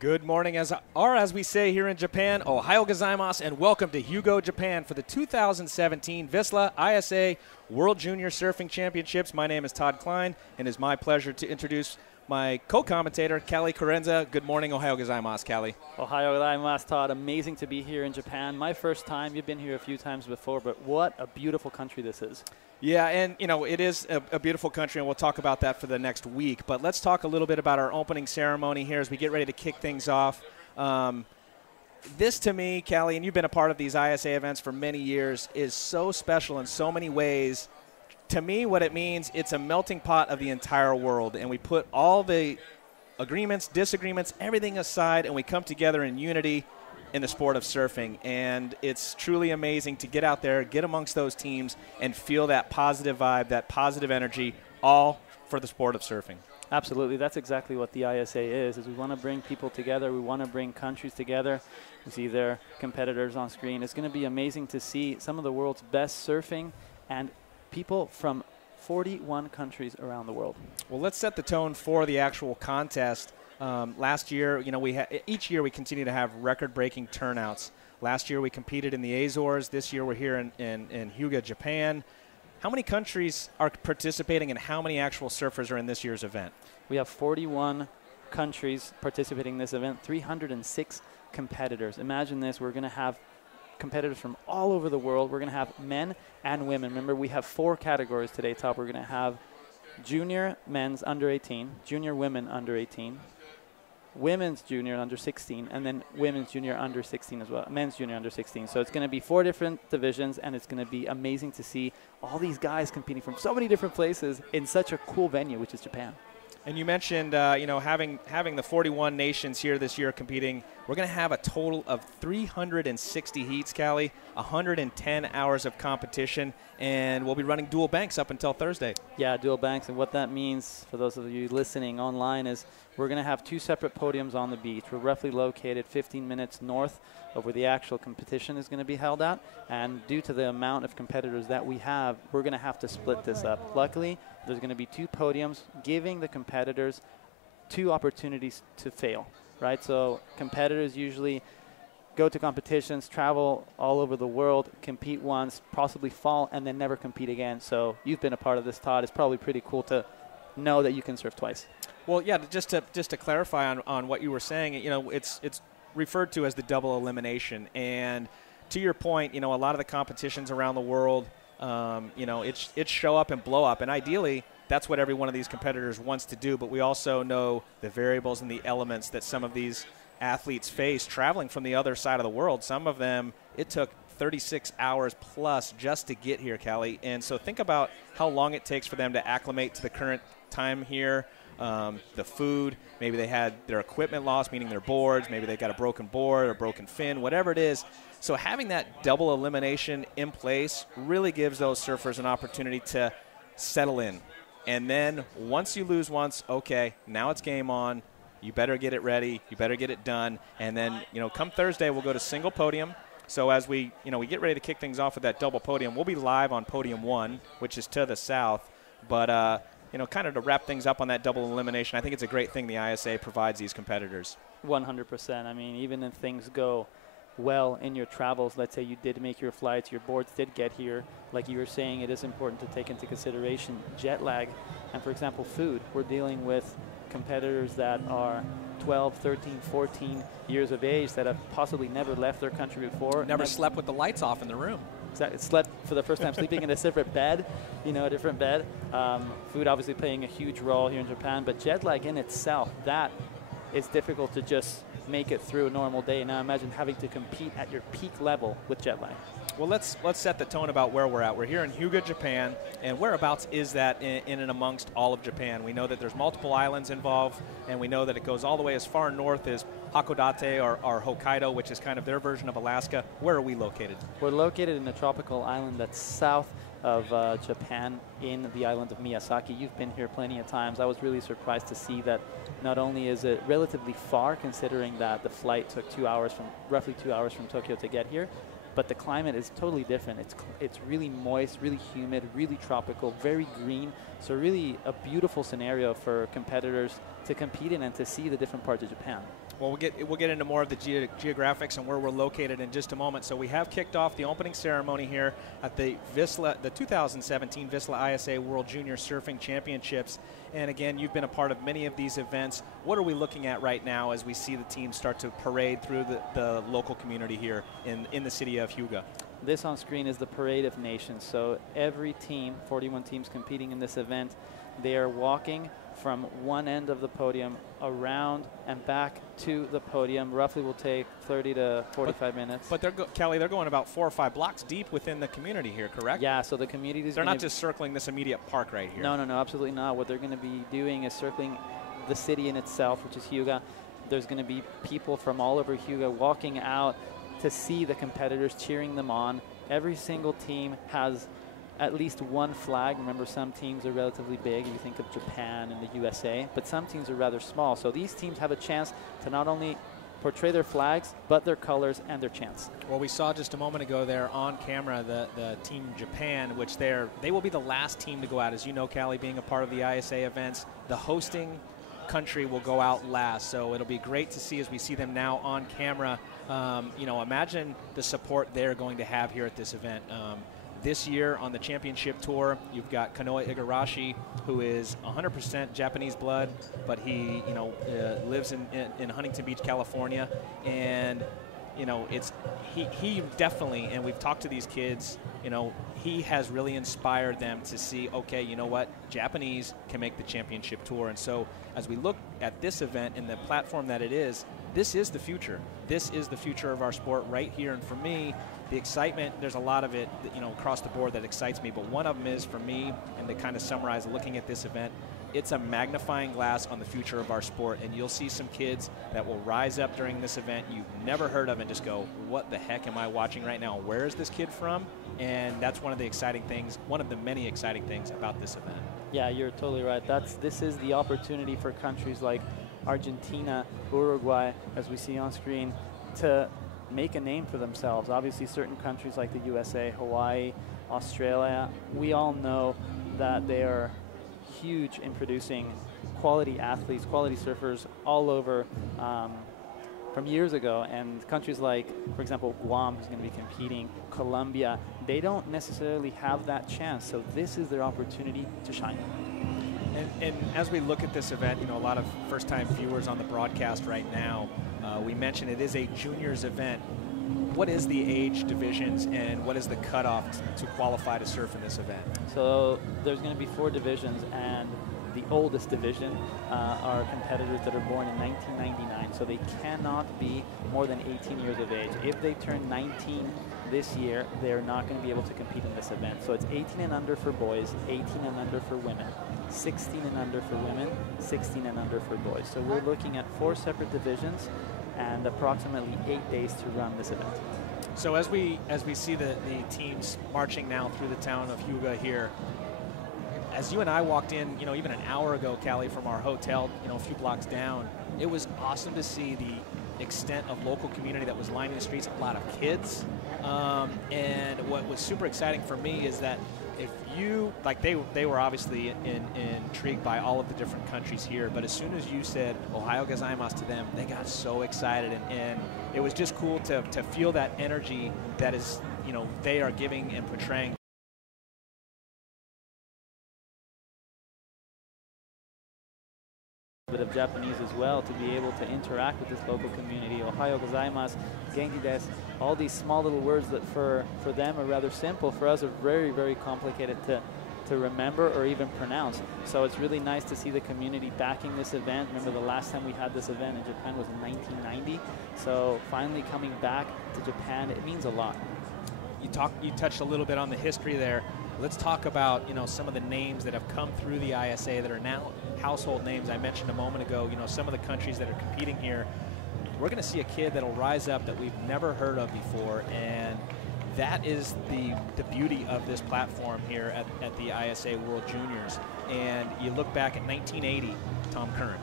Good morning, as we say here in Japan, Ohayo gozaimasu, and welcome to Hyugo, Japan for the 2017 VISSLA ISA World Junior Surfing Championships. My name is Todd Klein, and it's my pleasure to introduce my co-commentator, Callie Carenza. Good morning, Ohayo gozaimasu, Callie. Ohayo gozaimasu, Todd. Amazing to be here in Japan. My first time. You've been here a few times before, but what a beautiful country this is. Yeah, and, you know, it is a beautiful country, and we'll talk about that for the next week. But let's talk a little bit about our opening ceremony here as we get ready to kick things off. This, to me, Callie, and you've been a part of these ISA events for many years, is so special in so many ways. To me, what it means, it's a melting pot of the entire world, and we put all the agreements, disagreements, everything aside, and we come together in unity in the sport of surfing. And it's truly amazing to get out there, get amongst those teams, and feel that positive vibe, that positive energy, all for the sport of surfing. Absolutely. That's exactly what the ISA is we want to bring people together. We want to bring countries together. You see their competitors on screen. It's going to be amazing to see some of the world's best surfing and people from 41 countries around the world. Well, let's set the tone for the actual contest. Last year, you know, each year we continue to have record-breaking turnouts. Last year we competed in the Azores. This year we're here in Hyuga, Japan. How many countries are participating, and how many actual surfers are in this year's event? We have 41 countries participating in this event, 306 competitors. Imagine this, we're going to have competitors from all over the world. We're going to have men and women. Remember, we have 4 categories today, Top. We're going to have junior men's under 18, junior women under 18, women's junior under 16, and then women's junior under 16 as well, men's junior under 16. So it's going to be 4 different divisions, and it's going to be amazing to see all these guys competing from so many different places in such a cool venue, which is Japan. And you mentioned, you know, having the 41 nations here this year competing. We're going to have a total of 360 heats, Callie, 110 hours of competition, and we'll be running dual banks up until Thursday. Yeah, dual banks, and what that means for those of you listening online is we're going to have 2 separate podiums on the beach. We're roughly located 15 minutes north of where the actual competition is going to be held at, and due to the amount of competitors that we have, we're going to have to split this up. Luckily, there's going to be 2 podiums, giving the competitors 2 opportunities to fail, right? So competitors usually go to competitions, travel all over the world, compete once, possibly fall, and then never compete again. So you've been a part of this, Todd. It's probably pretty cool to know that you can surf twice. Well, yeah, just to clarify on what you were saying, you know, it's referred to as the double elimination. And to your point, you know, a lot of the competitions around the world, you know, it's show up and blow up. And ideally, that's what every one of these competitors wants to do. But we also know the variables and the elements that some of these athletes face traveling from the other side of the world. Some of them, it took 36 hours plus just to get here, Callie. And so think about how long it takes for them to acclimate to the current time here. The food, maybe they had their equipment lost, meaning their boards, maybe they got a broken board or broken fin, whatever it is. So having that double elimination in place really gives those surfers an opportunity to settle in. And then once you lose once, okay, now it's game on. You better get it ready. You better get it done. And then, you know, come Thursday, we'll go to single podium. So as we get ready to kick things off with that double podium, we'll be live on podium 1, which is to the south. But, you know, kind of to wrap things up on that double elimination, I think it's a great thing the ISA provides these competitors. 100%. I mean, even if things go well in your travels, let's say you did make your flights, your boards did get here, like you were saying, it is important to take into consideration jet lag. And, for example, food. We're dealing with competitors that are 12, 13, 14 years of age that have possibly never left their country before. Never slept with the lights off in the room. Exactly. Slept for the first time, sleeping in a separate bed, you know, a different bed. Food obviously playing a huge role here in Japan, but jet lag in itself, that is difficult to just make it through a normal day. Now imagine having to compete at your peak level with jet lag. Well, let's set the tone about where we're at. We're here in Hyuga, Japan, and whereabouts is that in and amongst all of Japan? We know that there's multiple islands involved, and we know that it goes all the way as far north as Hakodate or Hokkaido, which is kind of their version of Alaska. Where are we located? We're located in a tropical island that's south of Japan in the island of Miyazaki. You've been here plenty of times. I was really surprised to see that not only is it relatively far, considering that the flight took roughly 2 hours from Tokyo to get here, but the climate is totally different. It's really moist, really humid, really tropical, very green. So really a beautiful scenario for competitors to compete in and to see the different parts of Japan. Well, we'll get into more of the geographics and where we're located in just a moment. So we have kicked off the opening ceremony here at the VISSLA, the 2017 VISSLA ISA World Junior Surfing Championships. And again, you've been a part of many of these events. What are we looking at right now as we see the teams start to parade through the local community here in the city of Hyuga? This on screen is the Parade of Nations. So every team, 41 teams competing in this event, they are walking from one end of the podium around and back to the podium. Roughly will take 30 to 45 minutes. But Kelly, they're going about 4 or 5 blocks deep within the community here, correct? Yeah, so the community is They're not just circling this immediate park right here. No, absolutely not. What they're going to be doing is circling the city in itself, which is Hyuga. There's going to be people from all over Hyuga walking out to see the competitors, cheering them on. Every single team has at least one flag. Remember, some teams are relatively big. You think of Japan and the USA, but some teams are rather small. So these teams have a chance to not only portray their flags, but their colors and their chants. Well, we saw just a moment ago there on camera the Team Japan, which they will be the last team to go out. As you know, Callie, being a part of the ISA events, the hosting country will go out last. So it'll be great to see as we see them now on camera. You know, imagine the support they're going to have here at this event. This year on the championship tour, you've got Kanoe Igarashi, who is 100% Japanese blood, but he, you know, lives in Huntington Beach, California, and you know, he definitely, and we've talked to these kids, you know, he has really inspired them to see, okay, you know what, Japanese can make the championship tour. And so as we look at this event and the platform that it is, this is the future. This is the future of our sport right here. And for me, the excitement, there's a lot of it, you know, across the board that excites me, but one of them is, for me, and to kind of summarize looking at this event, it's a magnifying glass on the future of our sport, and you'll see some kids that will rise up during this event you've never heard of and just go, what the heck am I watching right now? Where is this kid from? And that's one of the exciting things, one of the many exciting things about this event. Yeah, you're totally right. This is the opportunity for countries like Argentina, Uruguay, as we see on screen, to make a name for themselves. Obviously, certain countries like the USA, Hawaii, Australia, we all know that they are huge in producing quality athletes, quality surfers all over from years ago. And countries like, for example, Guam, who's going to be competing, Colombia, they don't necessarily have that chance. So this is their opportunity to shine. And as we look at this event, you know, a lot of first-time viewers on the broadcast right now, we mentioned it is a juniors event. What is the age divisions and what is the cutoff to qualify to surf in this event? So there's going to be 4 divisions, and the oldest division are competitors that are born in 1999, so they cannot be more than 18 years of age. If they turn 19 this year, they're not going to be able to compete in this event. So it's 18 and under for boys, 18 and under for women, 16 and under for women, 16 and under for boys. So we're looking at 4 separate divisions and approximately 8 days to run this event. So as we see the teams marching now through the town of Hyuga here, as you and I walked in, you know, even an hour ago, Callie, from our hotel, you know, a few blocks down, it was awesome to see the extent of local community that was lining the streets, a lot of kids. And what was super exciting for me is that if you, like they were obviously intrigued by all of the different countries here, but as soon as you said Ohayou gozaimasu to them, they got so excited, and it was just cool to feel that energy that is, you know, they are giving and portraying. A bit of Japanese as well to be able to interact with this local community. Ohayou gozaimasu, genki desu, all these small little words that for them are rather simple, for us are very, very complicated to remember or even pronounce. So it's really nice to see the community backing this event. Remember, the last time we had this event in Japan was in 1990. So finally coming back to Japan, it means a lot. You touched a little bit on the history there. Let's talk about, you know, some of the names that have come through the ISA that are now household names. I mentioned a moment ago, you know, some of the countries that are competing here. We're going to see a kid that'll rise up that we've never heard of before, and that is the beauty of this platform here at the ISA World Juniors. And you look back at 1980, Tom Curran.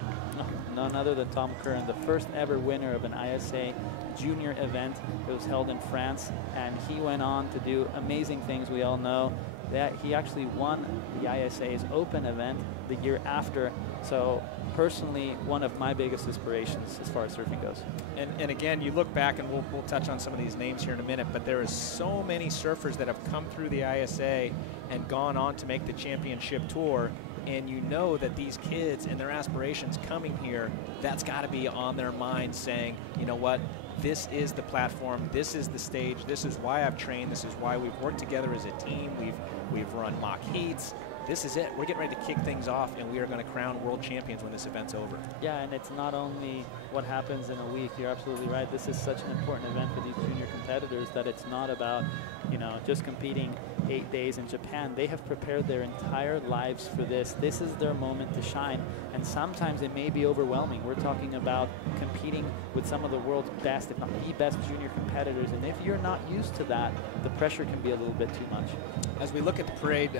None other than Tom Curran, the first ever winner of an ISA junior event. It was held in France, and he went on to do amazing things. We all know that he actually won the ISA's Open event the year after. So personally one of my biggest inspirations as far as surfing goes. And again, you look back, and we'll touch on some of these names here in a minute, but there is so many surfers that have come through the ISA and gone on to make the championship tour, and you know that these kids and their aspirations coming here, that's got to be on their mind, saying, you know what, this is the platform, this is the stage, this is why I've trained, this is why we've worked together as a team, we've run mock heats. This is it. We're getting ready to kick things off, and we are going to crown world champions when this event's over. Yeah, and it's not only what happens in a week. You're absolutely right. This is such an important event for these junior competitors that it's not about, you know, just competing 8 days in Japan. They have prepared their entire lives for this. This is their moment to shine, and sometimes it may be overwhelming. We're talking about competing with some of the world's best, if not the best junior competitors, and if you're not used to that, the pressure can be a little bit too much. As we look at the parade,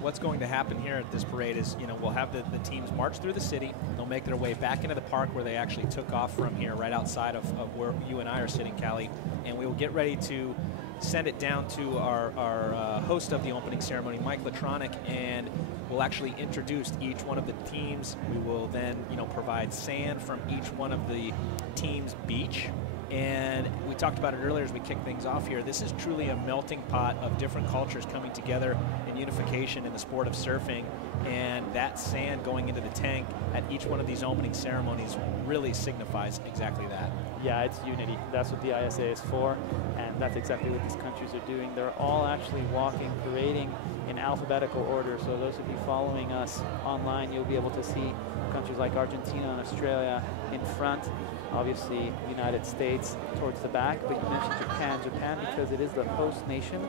what's going to happen here at this parade is, you know, we'll have the teams march through the city. They'll make their way back into the park where they actually took off from here, right outside of where you and I are sitting, Callie, and we will get ready to send it down to our host of the opening ceremony, Mike Latronic, and we'll actually introduce each one of the teams. We will then, you know, provide sand from each one of the teams' beach. And we talked about it earlier as we kick things off here. This is truly a melting pot of different cultures coming together in unification in the sport of surfing. And that sand going into the tank at each one of these opening ceremonies really signifies exactly that. Yeah, it's unity. That's what the ISA is for, and that's exactly what these countries are doing. They're all actually walking, parading in alphabetical order. So those of you following us online, you'll be able to see countries like Argentina and Australia in front. Obviously, United States towards the back, but you mentioned Japan. Japan, because it is the host nation,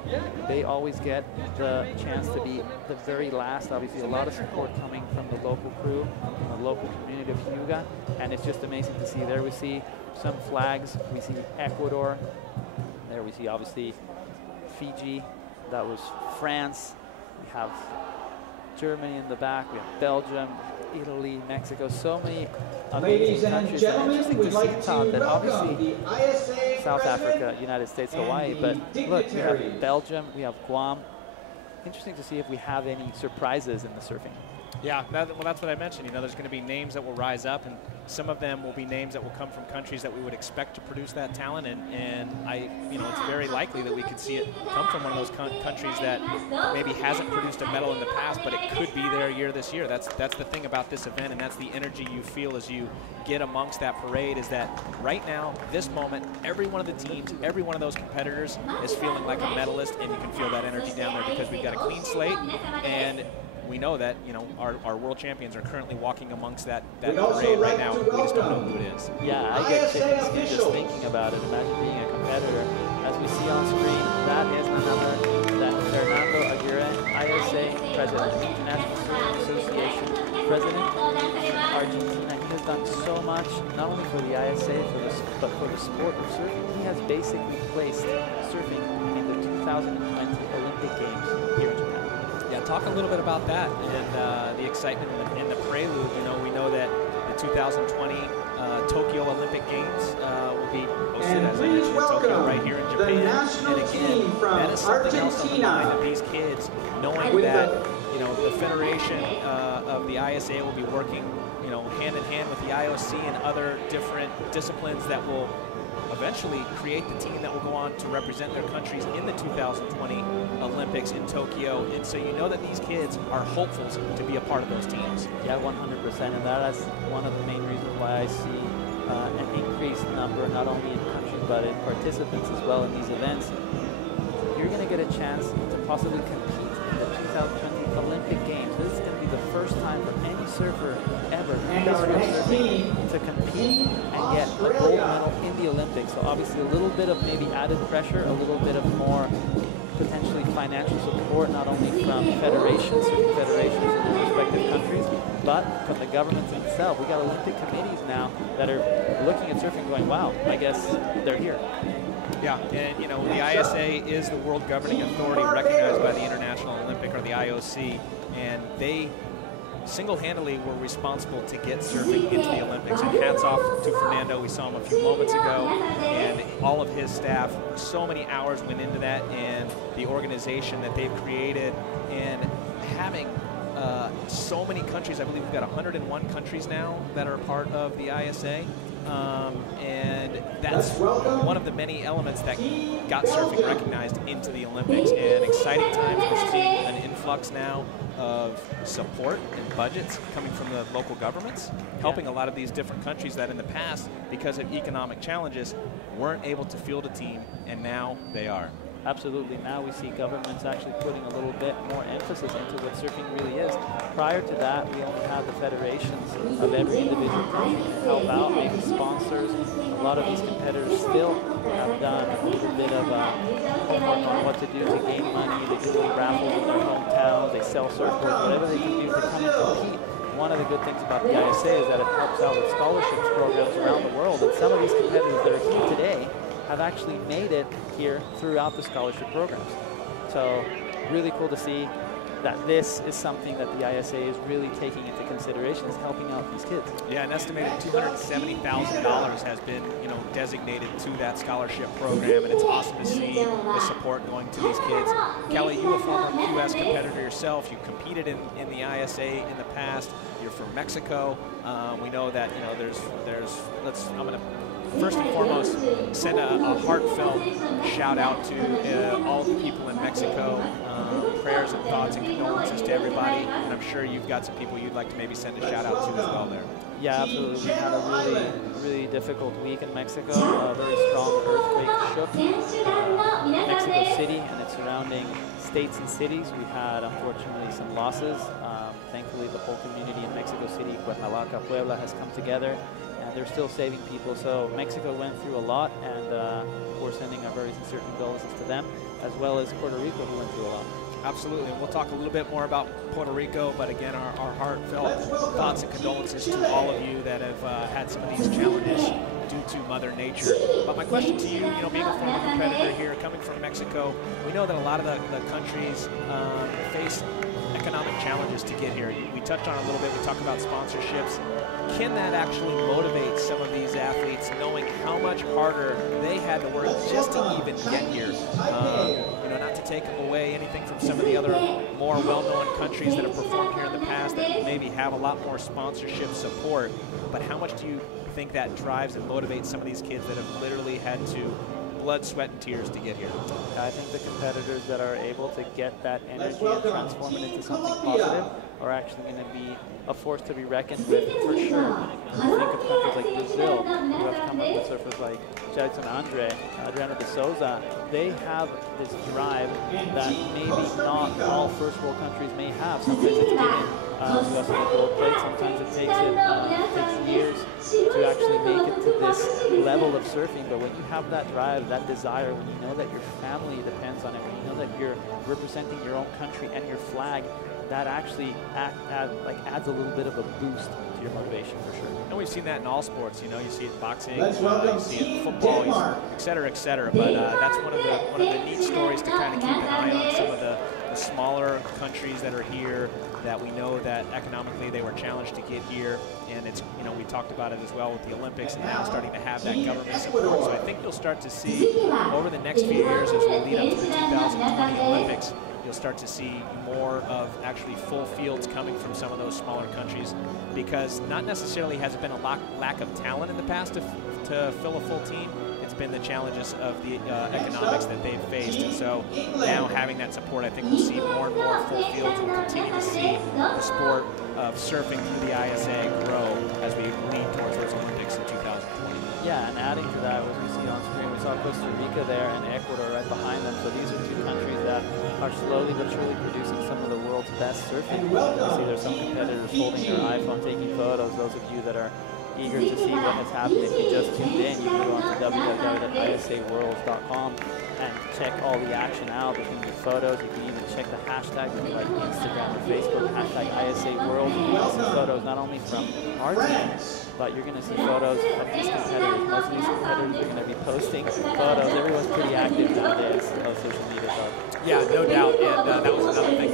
they always get the chance to be the very last. Obviously, a lot of support coming from the local crew, from the local community of Hyuga, and it's just amazing to see. There we see some flags. We see Ecuador. There we see, obviously, Fiji. That was France. We have Germany in the back. We have Belgium, Italy, Mexico, so many Ladies and gentlemen, we'd like to that welcome obviously the ISA South President Africa, United States, and Hawaii, the but look, we have dignitaries. Belgium, we have Guam. Interesting to see if we have any surprises in the surfing. Yeah, well, that's what I mentioned. You know, there's going to be names that will rise up, and some of them will be names that will come from countries that we would expect to produce that talent, and you know, it's very likely that we could see it come from one of those countries that maybe hasn't produced a medal in the past, but it could be their year this year. That's the thing about this event, and that's the energy you feel as you get amongst that parade, is that right now, this moment, every one of the teams, every one of those competitors is feeling like a medalist, and you can feel that energy down there because we've got a clean slate, and we know that, you know, our world champions are currently walking amongst that parade right now. We just don't know who it is. Yeah, I get chicken skin just thinking about it. Imagine being a competitor. As we see on screen, that is none other than Fernando Aguirre, ISA President, International Surfing Association President, Argentina. He has done so much, not only for the ISA, but for the sport of surfing. He has basically placed surfing in the 2020 Olympic Games here in Japan. Yeah, talk a little bit about that and the excitement and the prelude. You know, we know that the 2020 Tokyo Olympic Games will be hosted, as I mentioned, in Tokyo, right here in Japan. And again, that is something else on the mind of these kids, knowing that, you know, the Federation of the ISA will be working, you know, hand in hand with the IOC and other different disciplines that will eventually create the team that will go on to represent their countries in the 2020 Olympics in Tokyo. And so you know that these kids are hopefuls to be a part of those teams. Yeah, 100%. And that is one of the main reasons why I see an increased number, not only in countries, but in participants as well in these events. You're going to get a chance to possibly compete in the 2020 Olympic Games. This is going to be the first time for any surfer ever to compete and get a gold medal in the Olympics. So obviously a little bit of maybe added pressure, a little bit of more potentially financial support, not only from federations, surfing federations in their respective countries, but from the governments themselves. We got Olympic committees now that are looking at surfing going, wow, I guess they're here. Yeah, and you know, the ISA is the world governing authority recognized by the International Olympic, or the IOC, and they single-handedly were responsible to get surfing into the Olympics. And hats off to Fernando. We saw him a few moments ago, and all of his staff. So many hours went into that, and the organization that they've created, and having so many countries. I believe we've got 101 countries now that are part of the ISA. And that's one of the many elements that got surfing recognized into the Olympics. And exciting times. We're seeing an influx now of support and budgets coming from the local governments, helping a lot of these different countries that in the past, because of economic challenges, weren't able to field a team, and now they are. Absolutely. Now we see governments actually putting a little bit more emphasis into what surfing really is. Prior to that, we only had the federations of every individual country to help out, maybe sponsors. A lot of these competitors still have done a little bit of homework on what to do to gain money. They do little raffles in their hometowns. They sell surfboards, whatever they can do to come and compete. One of the good things about the ISA is that it helps out with scholarships programs around the world. And some of these competitors that are here today have actually made it here throughout the scholarship programs. So really cool to see that this is something that the ISA is really taking into consideration, is helping out these kids. Yeah, an estimated $270,000 has been, designated to that scholarship program, and it's awesome to see the support going to these kids. Kelly, you a former QS competitor yourself. You competed in the ISA in the past. You're from Mexico. We know that, I'm going to first and foremost send a heartfelt shout out to all the people in Mexico. Prayers and thoughts and condolences to everybody, and I'm sure you've got some people you'd like to maybe send a shout out to as well there. Yeah, absolutely. We had a really difficult week in Mexico. A very strong earthquake shook Mexico City and its surrounding states and cities. We had, unfortunately, some losses. Thankfully, the whole community in Mexico City, Cuernavaca, Puebla, has come together, and they're still saving people. So Mexico went through a lot, and we're sending our very sincere condolences to them, as well as Puerto Rico, who went through a lot. Absolutely. We'll talk a little bit more about Puerto Rico, but again, our heartfelt thoughts and condolences to all of you that have had some of these challenges due to Mother Nature. But my question to you, being a former competitor here, coming from Mexico, we know that a lot of the countries face economic challenges to get here. We touched on it a little bit. We talk about sponsorships. Can that actually motivate some of these athletes, knowing how much harder they had to work just to even get here? Not to take away anything from some of the other more well-known countries that have performed here in the past that maybe have a lot more sponsorship support, but how much do you think that drives and motivates some of these kids that have literally had to blood, sweat, and tears to get here? I think the competitors that are able to get that energy and transform it into something positive are actually going to be a force to be reckoned with, for sure. When you think of countries like Brazil, who have come up with surfers like Jackson Andre, Adriano de Souza, they have this drive that maybe not all first world countries may have. Sometimes it's given to us on the gold plate. Sometimes it takes years to actually make it to this level of surfing. But when you have that drive, that desire, when you know that your family depends on it, when you know that you're representing your own country and your flag, that actually adds a little bit of a boost to your motivation, for sure. And we've seen that in all sports. You see it in boxing, you see it in football, et cetera, et cetera. But that's one of the neat stories to kind of keep an eye on. Some of the smaller countries that are here that we know that economically they were challenged to get here, and it's we talked about it as well with the Olympics, and now starting to have that government support. So I think you'll start to see over the next few years as we lead up to the 2020 Olympics, you'll start to see more of actually full fields coming from some of those smaller countries, because not necessarily has it been a lack of talent in the past to fill a full team. It's been the challenges of the economics that they've faced. And so now having that support, I think we'll see more and more full fields. We'll continue to see the sport of surfing through the ISA grow as we lead towards those Olympics in 2020. Yeah, and adding to that, as we see on screen, we saw Costa Rica there and Ecuador right behind them. So these are two countries that are slowly but surely producing some of the world's best surfing. You see there's some competitors holding their iPhone, taking photos. Those of you that are eager to see what has happened, if you just tuned in, you can go on to www.isaworlds.com and check all the action out. There can be photos. You can even check the hashtags like Instagram or Facebook, hashtag ISAWorld. You're going to see photos not only from our team, but you're going to see photos of these competitors. Most of these competitors are going to be posting photos. Everyone's pretty active nowadays on social media. Yeah, no doubt. And that was another thing,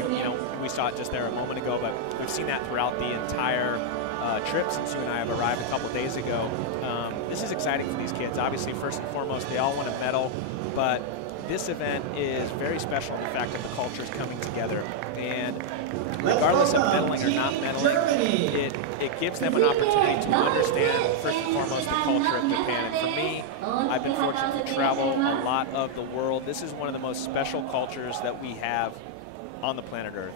we saw it just there a moment ago, but we've seen that throughout the entire trip since you and I have arrived a couple days ago. This is exciting for these kids. Obviously, first and foremost, they all want a medal, but this event is very special in the fact that the culture is coming together. And regardless of meddling or not meddling, it gives them an opportunity to understand, first and foremost, the culture of Japan. And for me, I've been fortunate to travel a lot of the world. This is one of the most special cultures that we have on the planet Earth.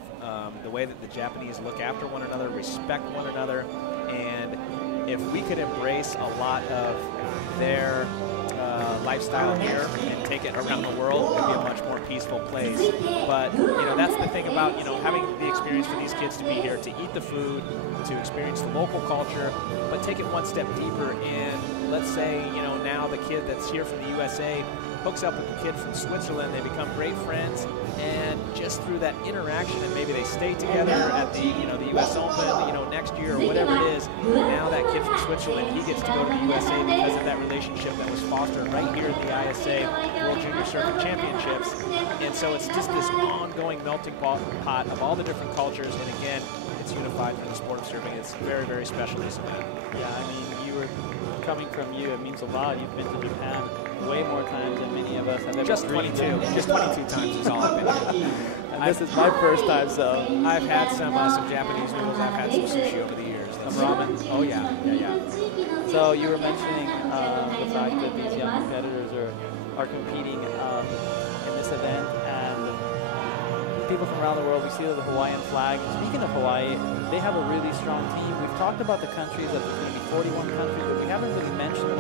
The way that the Japanese look after one another, respect one another, and if we could embrace a lot of their lifestyle here and take it around the world, it would be a much more peaceful place. But that's the thing about having the experience for these kids to be here, to eat the food, to experience the local culture, but take it one step deeper. And let's say now the kid that's here from the USA hooks up with the kid from Switzerland. They become great friends, and just through that interaction, and maybe they stay together at the the U.S. Open, next year or whatever it is. Now that kid from Switzerland, he gets to go to the USA because of that relationship that was fostered right here at the ISA World Junior Surfing Championships. And so it's just this ongoing melting pot of all the different cultures, and again, it's unified through the sport of surfing. It's very, very special this event. Yeah, I mean, coming from you, it means a lot. You've been to Japan way more times than many of us have ever. Just 22. Just 22 times is all I've been here. And this is my first time, so. I've had some Japanese noodles. I've had some sushi over the years. Some ramen. Oh, yeah. So you were mentioning the fact that these young competitors are competing in this event, and people from around the world, we see the Hawaiian flag. Speaking of Hawaii, they have a really strong team. We've talked about the countries, that there's going to be 41 countries, but we haven't really mentioned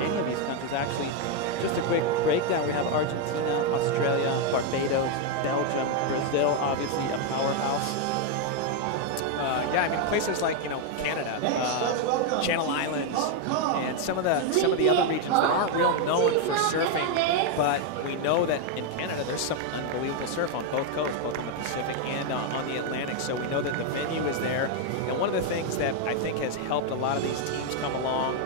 any of these countries. Actually, just a quick breakdown. We have Argentina, Australia, Barbados, Belgium, Brazil, obviously a powerhouse. Yeah, I mean places like Canada, Channel Islands, and some of the other regions that aren't real known for surfing, but we know that in Canada there's some unbelievable surf on both coasts, both on the Pacific and on the Atlantic. So we know that the venue is there, and one of the things that I think has helped a lot of these teams come along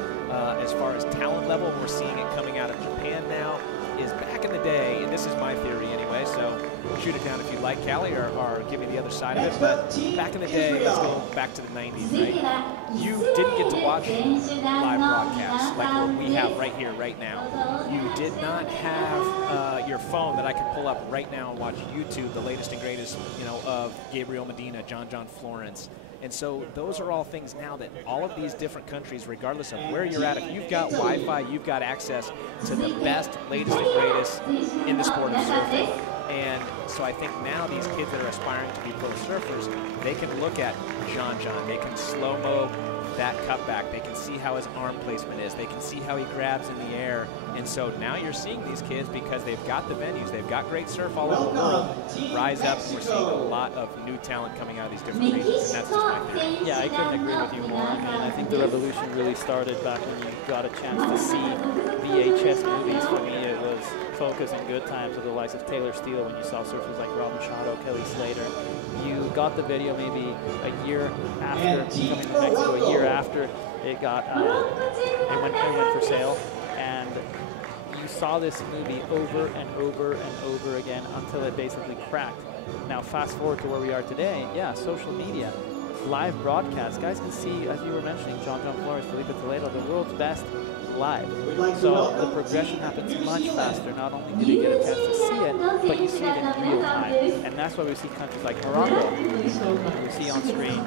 as far as talent level, we're seeing it coming out of Japan now, is back in the day, and this is my theory anyway, so shoot it down if you like, Callie, or give me the other side of it, but back in the day, let's go back to the 90s, right? You didn't get to watch live broadcasts like what we have right here, right now. You did not have your phone that I could pull up right now and watch YouTube, the latest and greatest, of Gabriel Medina, John Florence. And so those are all things now that all of these different countries, regardless of where you're at, if you've got Wi-Fi, you've got access to the best, latest and greatest in the sport of surfing. And so I think now these kids that are aspiring to be pro surfers, they can look at John, they can slow-mo that cutback, they can see how his arm placement is, they can see how he grabs in the air. And so now you're seeing these kids, because they've got the venues, they've got great surf all over the world, rise up, and we're seeing a lot of new talent coming out of these different regions, and that's just my theory. Yeah, I couldn't agree with you more. I mean, I think the revolution really started back when you got a chance to see VHS movies. For me, it was Focus and Good Times with the likes of Taylor Steele, when you saw surfers like Robin Shadow, Kelly Slater. You got the video maybe a year after coming to Mexico, a year after it got it went for sale, and you saw this movie over and over and over again until it basically cracked. Now fast forward to where we are today, yeah, social media, live broadcasts. Guys can see, as you were mentioning, John Flores, Felipe Toledo, the world's best live. So the progression happens much faster. Not only do they get a chance to see it, but you see it in real time. And that's why we see countries like Morocco, we see on screen,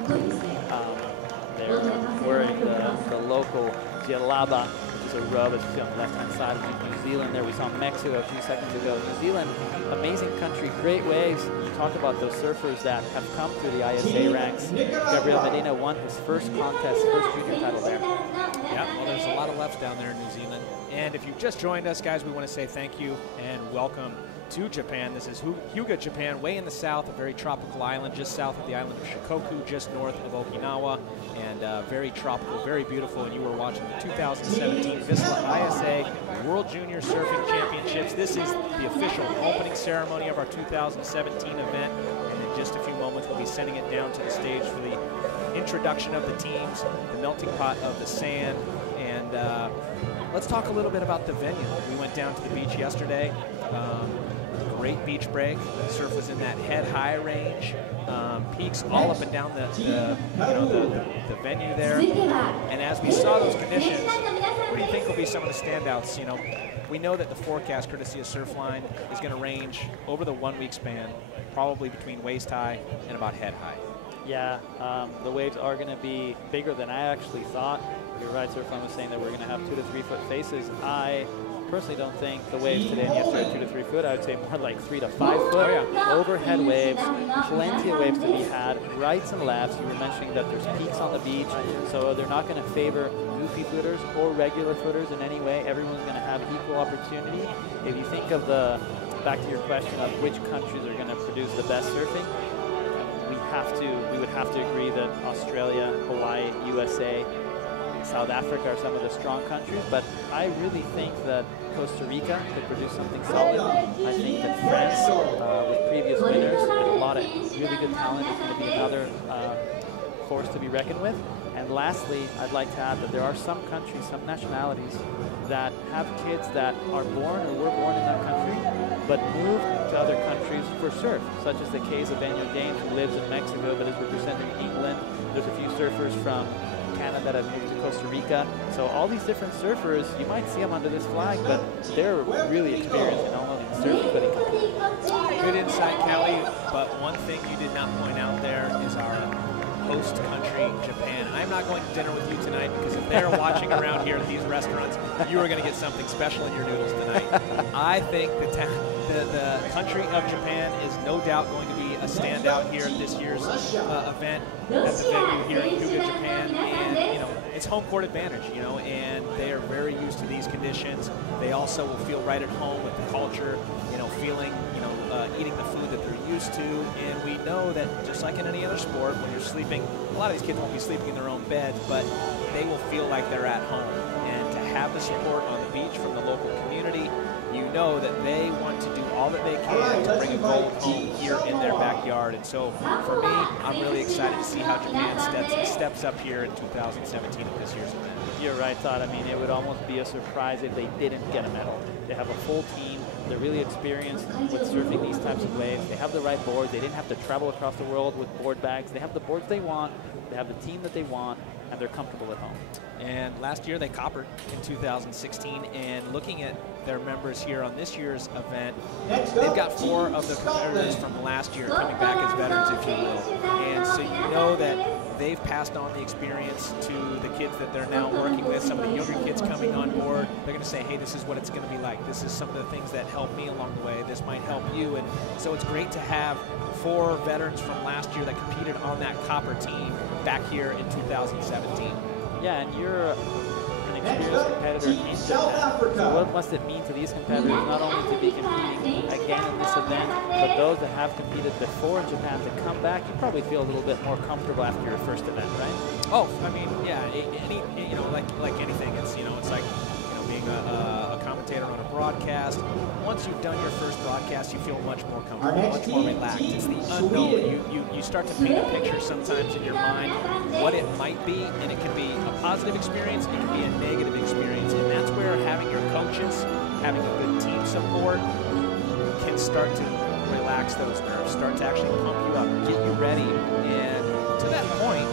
they're wearing the local jalaba, which is a rub, as you see on the left-hand side. New Zealand there, we saw Mexico a few seconds ago. New Zealand, amazing country, great waves. You talk about those surfers that have come through the ISA ranks. Gabriel Medina won his first contest, first junior title there. Yeah, well, there's a lot of lefts down there in New Zealand. And if you've just joined us, guys, we want to say thank you and welcome to Japan. This is Hyuga, Japan, way in the south, a very tropical island, just south of the island of Shikoku, just north of Okinawa, and very tropical, very beautiful. And you were watching the 2017 VISSLA ISA World Junior Surfing Championships. This is the official opening ceremony of our 2017 event, and in just a few moments we'll be sending it down to the stage for the introduction of the teams, the melting pot of the sand, and let's talk a little bit about the venue. We went down to the beach yesterday. great beach break. The surf was in that head-high range. Peaks all up and down the venue there. And as we saw those conditions, what do you think will be some of the standouts? You know, we know that the forecast, courtesy of Surfline, is going to range over the 1 week span, probably between waist high and about head high. Yeah, the waves are going to be bigger than I actually thought. You're right, Surfline was saying that we're going to have 2 to 3 foot faces. I personally don't think the waves today and yesterday are 2 to 3 foot. I would say more like 3 to 5 foot. Oh, yeah. Overhead waves, plenty of waves to be had, rights and lefts. You were mentioning that there's peaks on the beach, so they're not going to favor goofy footers or regular footers in any way. Everyone's going to have equal opportunity. If you think of back to your question of which countries are going to produce the best surfing, we would have to agree that Australia, Hawaii, USA, South Africa are some of the strong countries, but I really think that Costa Rica could produce something solid. I think that France, with previous winners and a lot of really good talent, is going to be another force to be reckoned with. And lastly, I'd like to add that there are some countries, some nationalities that have kids that are born or were born in that country, but moved to other countries for surf, such as the case of Daniel James, who lives in Mexico but is representing England. There's a few surfers from Canada that have moved to Costa Rica. So all these different surfers, you might see them under this flag, but they're really experienced in not only surfing, but in competing. Good insight, Kelly, but one thing you did not point out there is our host country, Japan. And I'm not going to dinner with you tonight, because if they're watching around here at these restaurants, you are going to get something special in your noodles tonight. I think the country of Japan is no doubt going to be a standout here at this year's event at the venue here in Kuga, Japan. And, you know, it's home court advantage, you know, and they are very used to these conditions. They also will feel right at home with the culture, you know, feeling, you know, eating the food that they're used to. And we know that just like in any other sport, when you're sleeping, a lot of these kids won't be sleeping in their own beds, but they will feel like they're at home. And to have the support on the beach from the local community, you know that they want to do all that they can to bring a gold home here in their backyard. And so for me, I'm really excited to see how Japan steps up here in 2017 at this year's event. You're right, Todd. I mean, it would almost be a surprise if they didn't get a medal. They have a full team. They're really experienced with surfing these types of waves. They have the right boards. They didn't have to travel across the world with board bags. They have the boards they want. They have the team that they want, and they're comfortable at home. And last year they coppered in 2016, and looking at their members here on this year's event, they've got 4 of the competitors from last year coming back as veterans, if you will. And so you know that they've passed on the experience to the kids that they're now working with. Some of the younger kids coming on board, they're going to say, hey, this is what it's going to be like. This is some of the things that helped me along the way. This might help you. And so it's great to have 4 veterans from last year that competed on that copper team back here in 2017. Yeah, and you're an experienced competitor in Japan. So what must it mean to these competitors not only to be competing again in this event, but those that have competed before in Japan to come back? You probably feel a little bit more comfortable after your first event, right? Oh, I mean, yeah, you know, like anything, it's, you know, it's like, you know, being a commentator on a broadcast. Once you've done your first broadcast, you feel much more comfortable, much more relaxed. It's the unknown. You start to paint a picture sometimes in your mind what it might be, and it can be a positive experience, it can be a negative experience, and that's where having your coaches, having a good team support can start to relax those nerves, start to actually pump you up, get you ready. And to that point,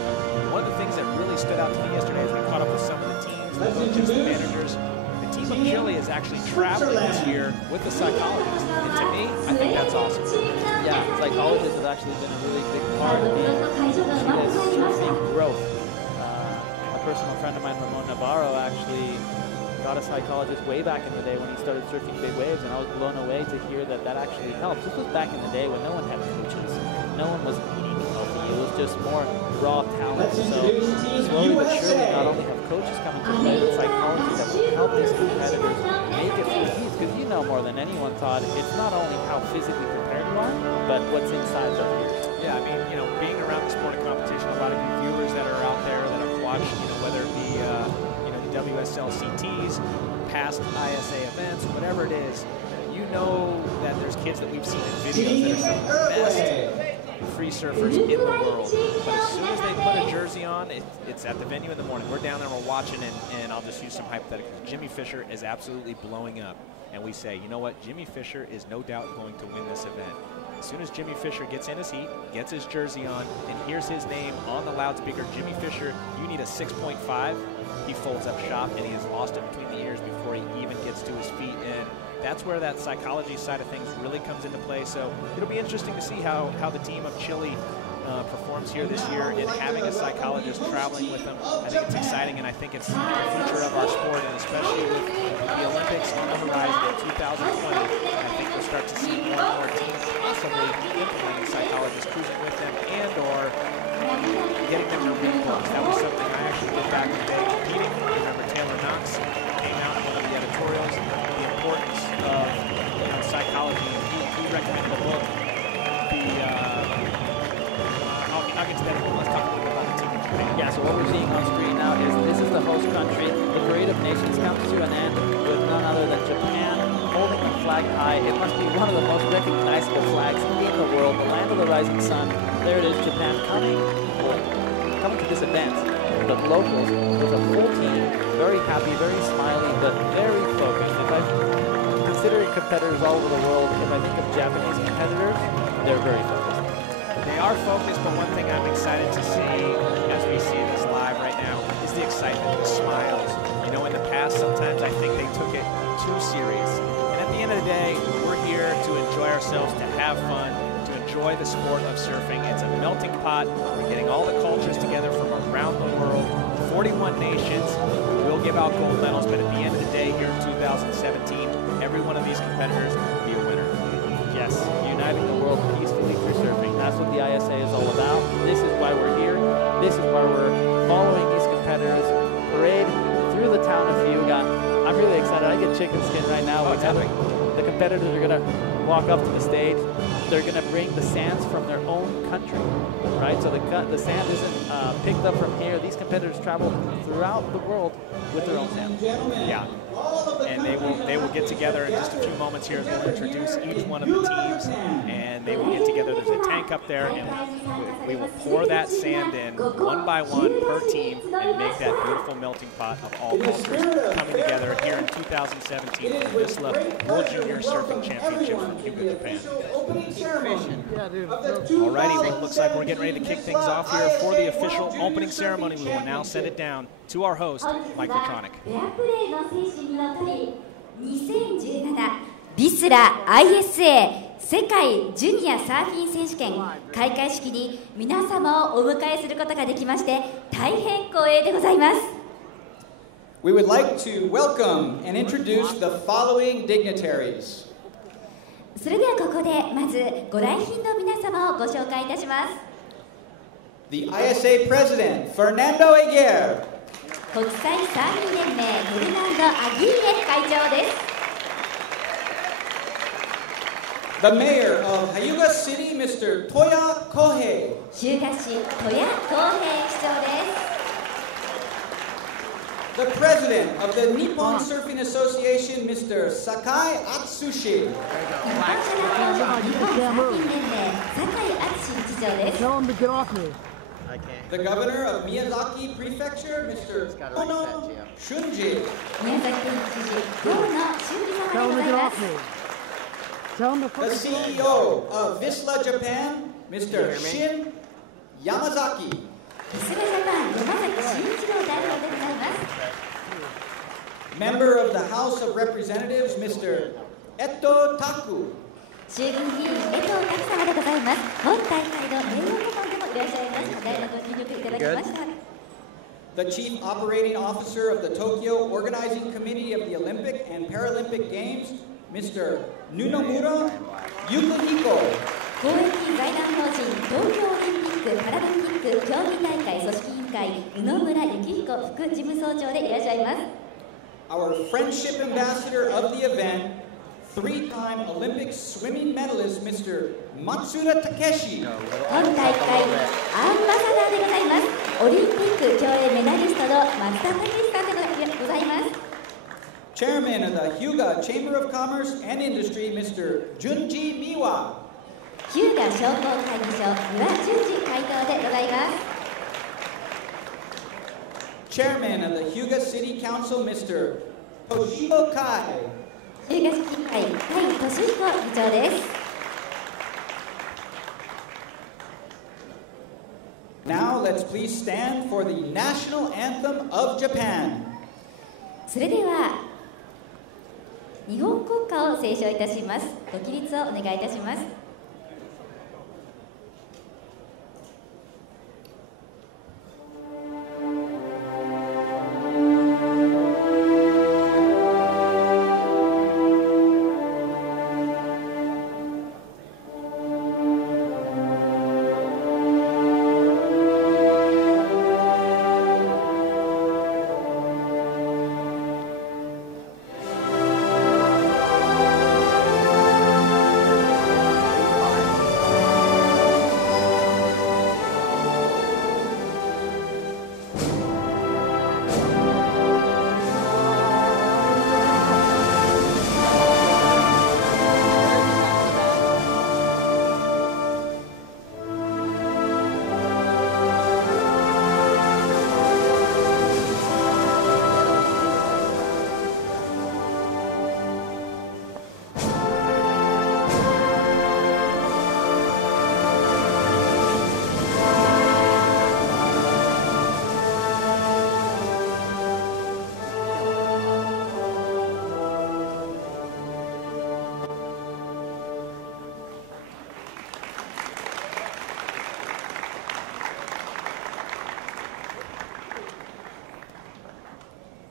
one of the things that really stood out to me yesterday as I caught up with some of the teams, the coaches, the managers, the team of Chile is actually traveling this year with a psychologist. And to me, I think that's awesome. Yeah, psychologists have actually been a really big part of Chile's surfing growth. A personal friend of mine, Ramon Navarro, actually got a psychologist way back in the day when he started surfing big waves, and I was blown away to hear that that actually helps. This was back in the day when no one had coaches, no one was eating healthy. It was just more raw talent. So slowly but surely, not only have coaches come into play, but psychology that will help these competitors make it through these. Because you know more than anyone, Todd, it's not only how physically prepared you are, but what's inside those ears. Yeah, I mean, you know, being around the sport of competition, a lot of you viewers that are out there that have watched, you know, whether it be, you know, the WSLCTs, past ISA events, whatever it is, you know that there's kids that we've seen in videos that are some of the best free surfers in the world. But as soon as they put a jersey on, it's at the venue in the morning. We're down there, we're watching, and I'll just use some hypotheticals. Jimmy Fisher is absolutely blowing up. And we say, you know what, Jimmy Fisher is no doubt going to win this event. As soon as Jimmy Fisher gets in his heat, gets his jersey on, and hears his name on the loudspeaker, Jimmy Fisher, you need a 6.5, he folds up shop, and he has lost it between the ears before he even gets to his feet. And that's where that psychology side of things really comes into play. So it'll be interesting to see how the team of Chile performs here this year, and having a psychologist traveling with them. I think it's exciting, and I think it's the future of our sport, and especially with the Olympics on the horizon in 2020, I think we'll start to see more and more teams possibly implementing psychologists, cruising with them, and or getting them to read books. That was something I actually did back in the day competing. Remember Taylor Knox came out in one of the editorials, the importance of psychology, and he recommended a book. I'll get to that. Let's talk a little bit about the team in Japan. Yeah, so what we're seeing on screen now is this is the host country. The Parade of Nations comes to an end with none other than Japan holding the flag high. It must be one of the most recognizable flags in the world, the land of the rising sun. There it is, Japan coming to this event. The locals with a full team, very happy, very smiley, but very focused. If I'm considering competitors all over the world, if I think of Japanese competitors, they're very focused. They are focused, but one thing I'm excited to see as we see this live right now is the excitement, the smiles. You know, in the past, sometimes I think they took it too serious. And at the end of the day, we're here to enjoy ourselves, to have fun, to enjoy the sport of surfing. It's a melting pot. We're getting all the cultures together from around the world, 41 nations. We'll give out gold medals, but at the end of the day, here in 2017, every one of these competitors will be a winner. Yes, uniting the world peacefully through surfing. That's what the ISA is all about. This is why we're here. This is why we're following these competitors parade through the town of Hyuga. I'm really excited. I get chicken skin right now. The competitors are going to walk up to the stage. They're going to bring the sands from their own country, right? So the sand isn't picked up from here. These competitors travel throughout the world with their own sand. Yeah. And they will get together in just a few moments here as we'll introduce each one of the teams, and they will get together. There's a tank up there, and we will pour that sand in one by one per team and make that beautiful melting pot of all cultures coming together here in 2017 for the VISSLA World Junior Surfing Championship from Hyuga, Japan. Alrighty, well, it looks like we're getting ready to kick things off here for the official opening ceremony. We will now send it down to our host, Mike Latronic. 2017 VISSLA ISA 世界ジュニアサーフィン選手権開会式に皆様をお迎えすることができまして大変光栄でございます。 We would like to welcome and introduce the following dignitaries. それではここでまずご来賓の皆様をご紹介いたします。 The ISA President, Fernando Aguirre. 国際サーフィン連盟フェルナンド・アギーレ会長です。 The Mayor of Hyuga City, Mr. Toya Kohei. 日向市戸谷康平市長です。 The President of the Nippon Surfing Association, Mr. Sakai Atsushi. 日本サーフィン連盟酒井敦理事長です。 The Governor of Miyazaki Prefecture, Mr. Ono Shunji. 宮崎県知事河野俊二様でございます。 The CEO of VISSLA Japan, Mr. Shin Yamazaki. VISSLA Japan 山崎真一郎代表でございます。 Member of the House of Representatives, Mr. Eto Taku. 衆議院議員江藤拓様でございます。本大会の名誉顧問でもいらっしゃいます。大学を入力いただきました。 The Chief Operating Officer of the Tokyo Organizing Committee of the Olympic and Paralympic Games, Mr. Nunomura Yukihiko. 公益財団法人東京オリンピック・パラリンピック競技大会組織委員会宇野村幸彦副事務総長でいらっしゃいます。 Our Friendship Ambassador of the event, three-time Olympic swimming medalist, Mr. Matsuda Takeshi. 本大会アンバサダーでございます。オリンピック競泳メダリストの松田丈志さんでございます。 Chairman of the Hyuga Chamber of Commerce and Industry, Mr. Junji Miwa. 日向商工会議所岩淳二会頭でございます。 Chairman of the Hyuga City Council, Mr. Toshiko Kai. 日向市議会甲斐俊彦議長です。 Now let's please stand for the National Anthem of Japan. それでは日本国歌を斉唱いたします。ご起立をお願いいたします。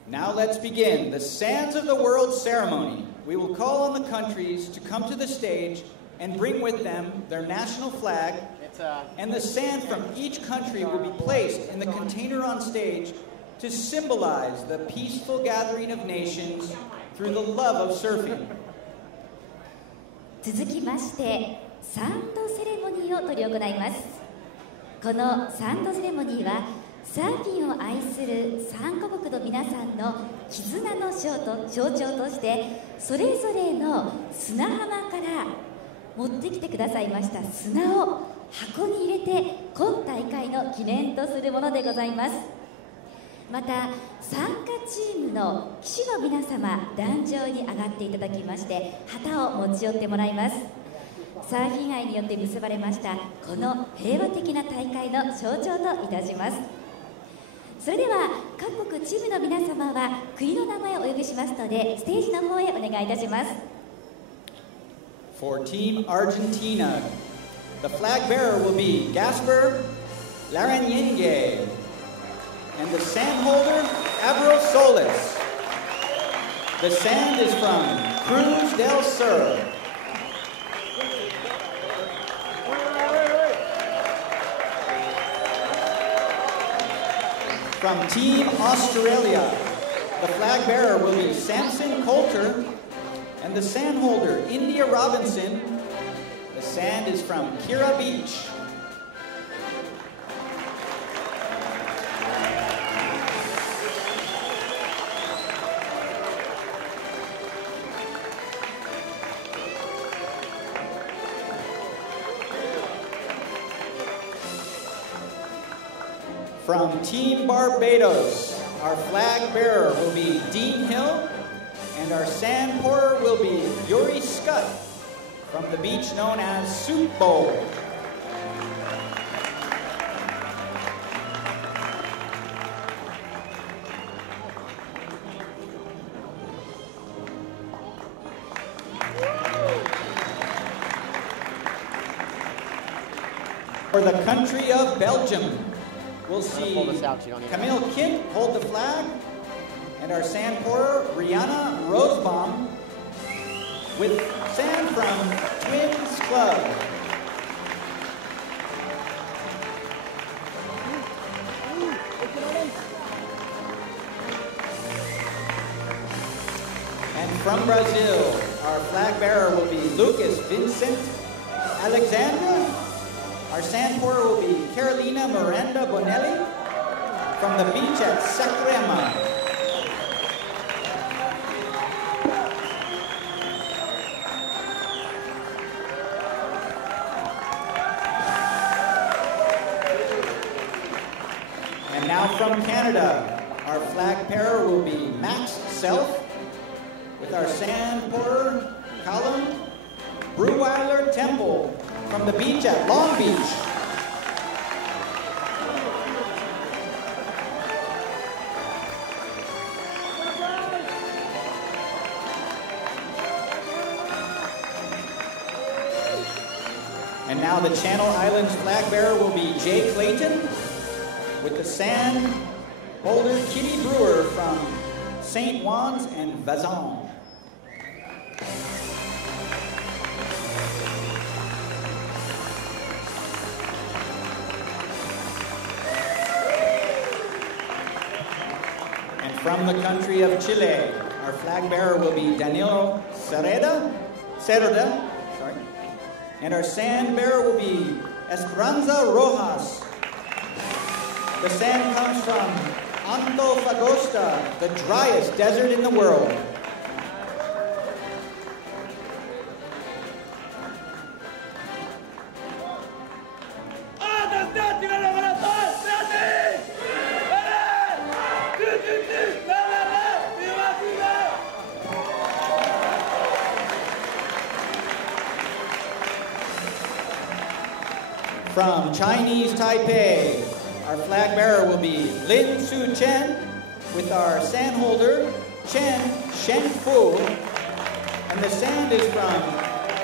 Now let's begin the Sands of the World ceremony. We will call on the countries to come to the stage and bring with them their national flag, and the sand from each country will be placed in the container on stage to symbolize the peaceful gathering of nations through the love of surfing. 続きましてサンドセレモニーを執り行います。このサンドセレモニーはサーフィンを愛する3カ国の皆さんの絆の象徴としてそれぞれの砂浜から持ってきてくださいました砂を箱に入れて今大会の記念とするものでございます。また参加チームの騎手の皆様壇上に上がっていただきまして旗を持ち寄ってもらいます。サーフィン愛によって結ばれましたこの平和的な大会の象徴といたします。それでは各国チームの皆様は国の名前をお呼びしますのでステージの方へお願いいたします。 For Team Argentina, the flag bearer will be Gasper Larrañaga, and the sand holder, Abro Solis. The sand is from Cruz del Sur. From Team Australia, the flag bearer will be Samson Coulter, and the sand holder, India Robinson. The sand is from Kira Beach. From Team Barbados, our flag bearer will be Dean Hill, and our sand pourer will be Yuri Scott from the beach known as Soup Bowl. For the country of Belgium, we'll see Camille Kint hold the flag, and our sand pourer, Rihanna Rosebaum, with sand from Twins Club. And from Brazil, our flag bearer will be Lucas Vincent Alexandra. Our sand pourer will be Carolina Miranda Bonelli from the beach at Sacrema. Canada, our flag bearer will be Max Self. With our sand pourer, Callum Breweiler Temple from the beach at Long Beach. And now the Channel Islands flag bearer will be Jay Clayton with the sand holder Kitty Brewer from St. Juan's and Vazon. And from the country of Chile, our flag bearer will be Danilo Cereda, sorry. And our sand bearer will be Esperanza Rojas. The sand comes from Antofagasta, the driest desert in the world. From Chinese Taipei, our flag bearer will be Lin Su Chen with our sand holder Chen Shenfu. And the sand is from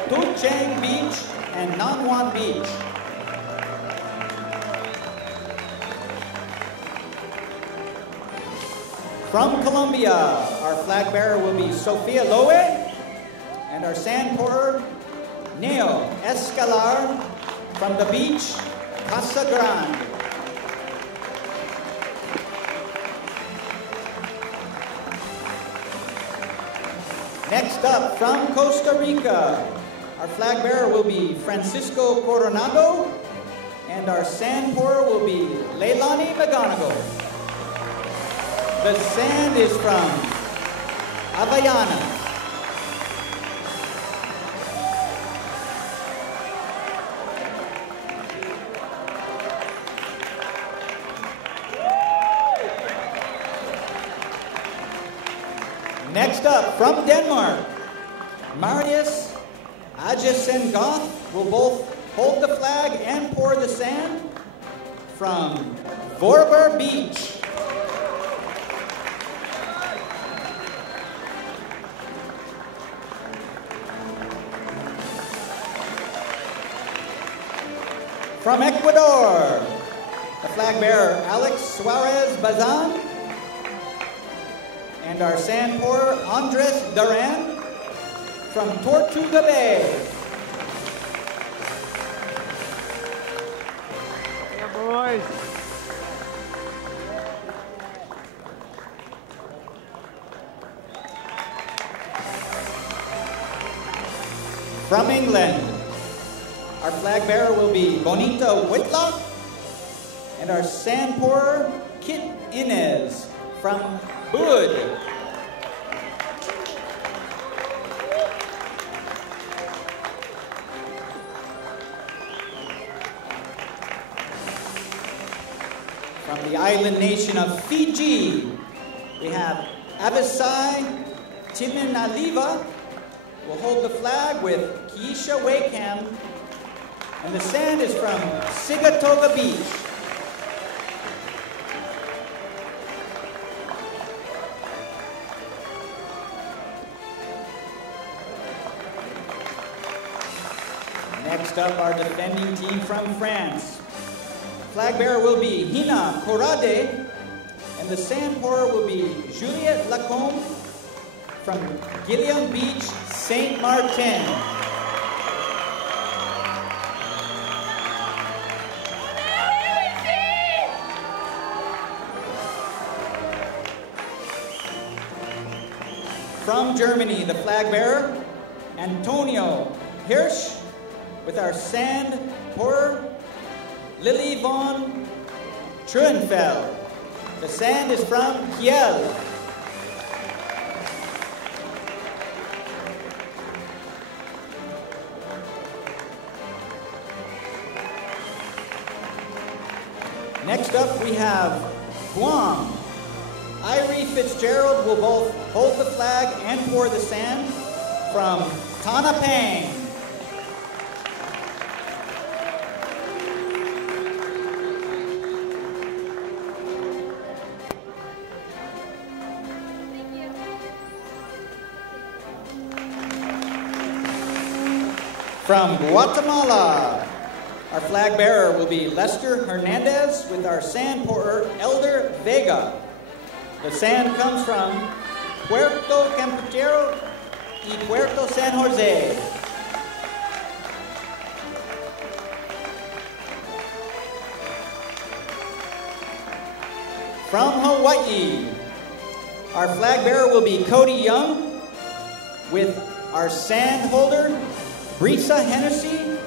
Tucheng Beach and Nanwan Beach. From Colombia, our flag bearer will be Sofia Loe and our sand pourer Neo Escalar from the beach, Casa Grande. Next up, from Costa Rica, our flag bearer will be Francisco Coronado, and our sand pourer will be Leilani McGonigal. The sand is from Havana. Next up, from Denmark, Marius Ajesen Goth will both hold the flag and pour the sand from Vorber Beach. From Ecuador, the flag bearer Alex Suarez Bazan, and our sand pourer Andres Duran from Tortuga Bay. Yeah, boys. From England, our flag bearer will be Bonita Whitlock, and our sand pourer Kit Inez from Hood. From the island nation of Fiji, we have Abisai Timinaliva will hold the flag with Keisha Wakeham, and the sand is from Sigatoga Beach. Next up, our defending team from France. Flag bearer will be Hina Corrade, and the sand pourer will be Juliette Lacombe from Gilliam Beach, Saint Martin. From Germany, the flag bearer, Antonio Hirsch, with our sand pourer, Lily von Truenfeld. The sand is from Kiel. Next up, we have Guam. Irie Fitzgerald will both hold the flag and pour the sand. From Tanapang. From Guatemala, our flag bearer will be Lester Hernandez with our sand pourer, Elder Vega. The sand comes from Puerto Campechero y Puerto San Jose. From Hawaii, our flag bearer will be Cody Young with our sand holder, Brisa Hennessy.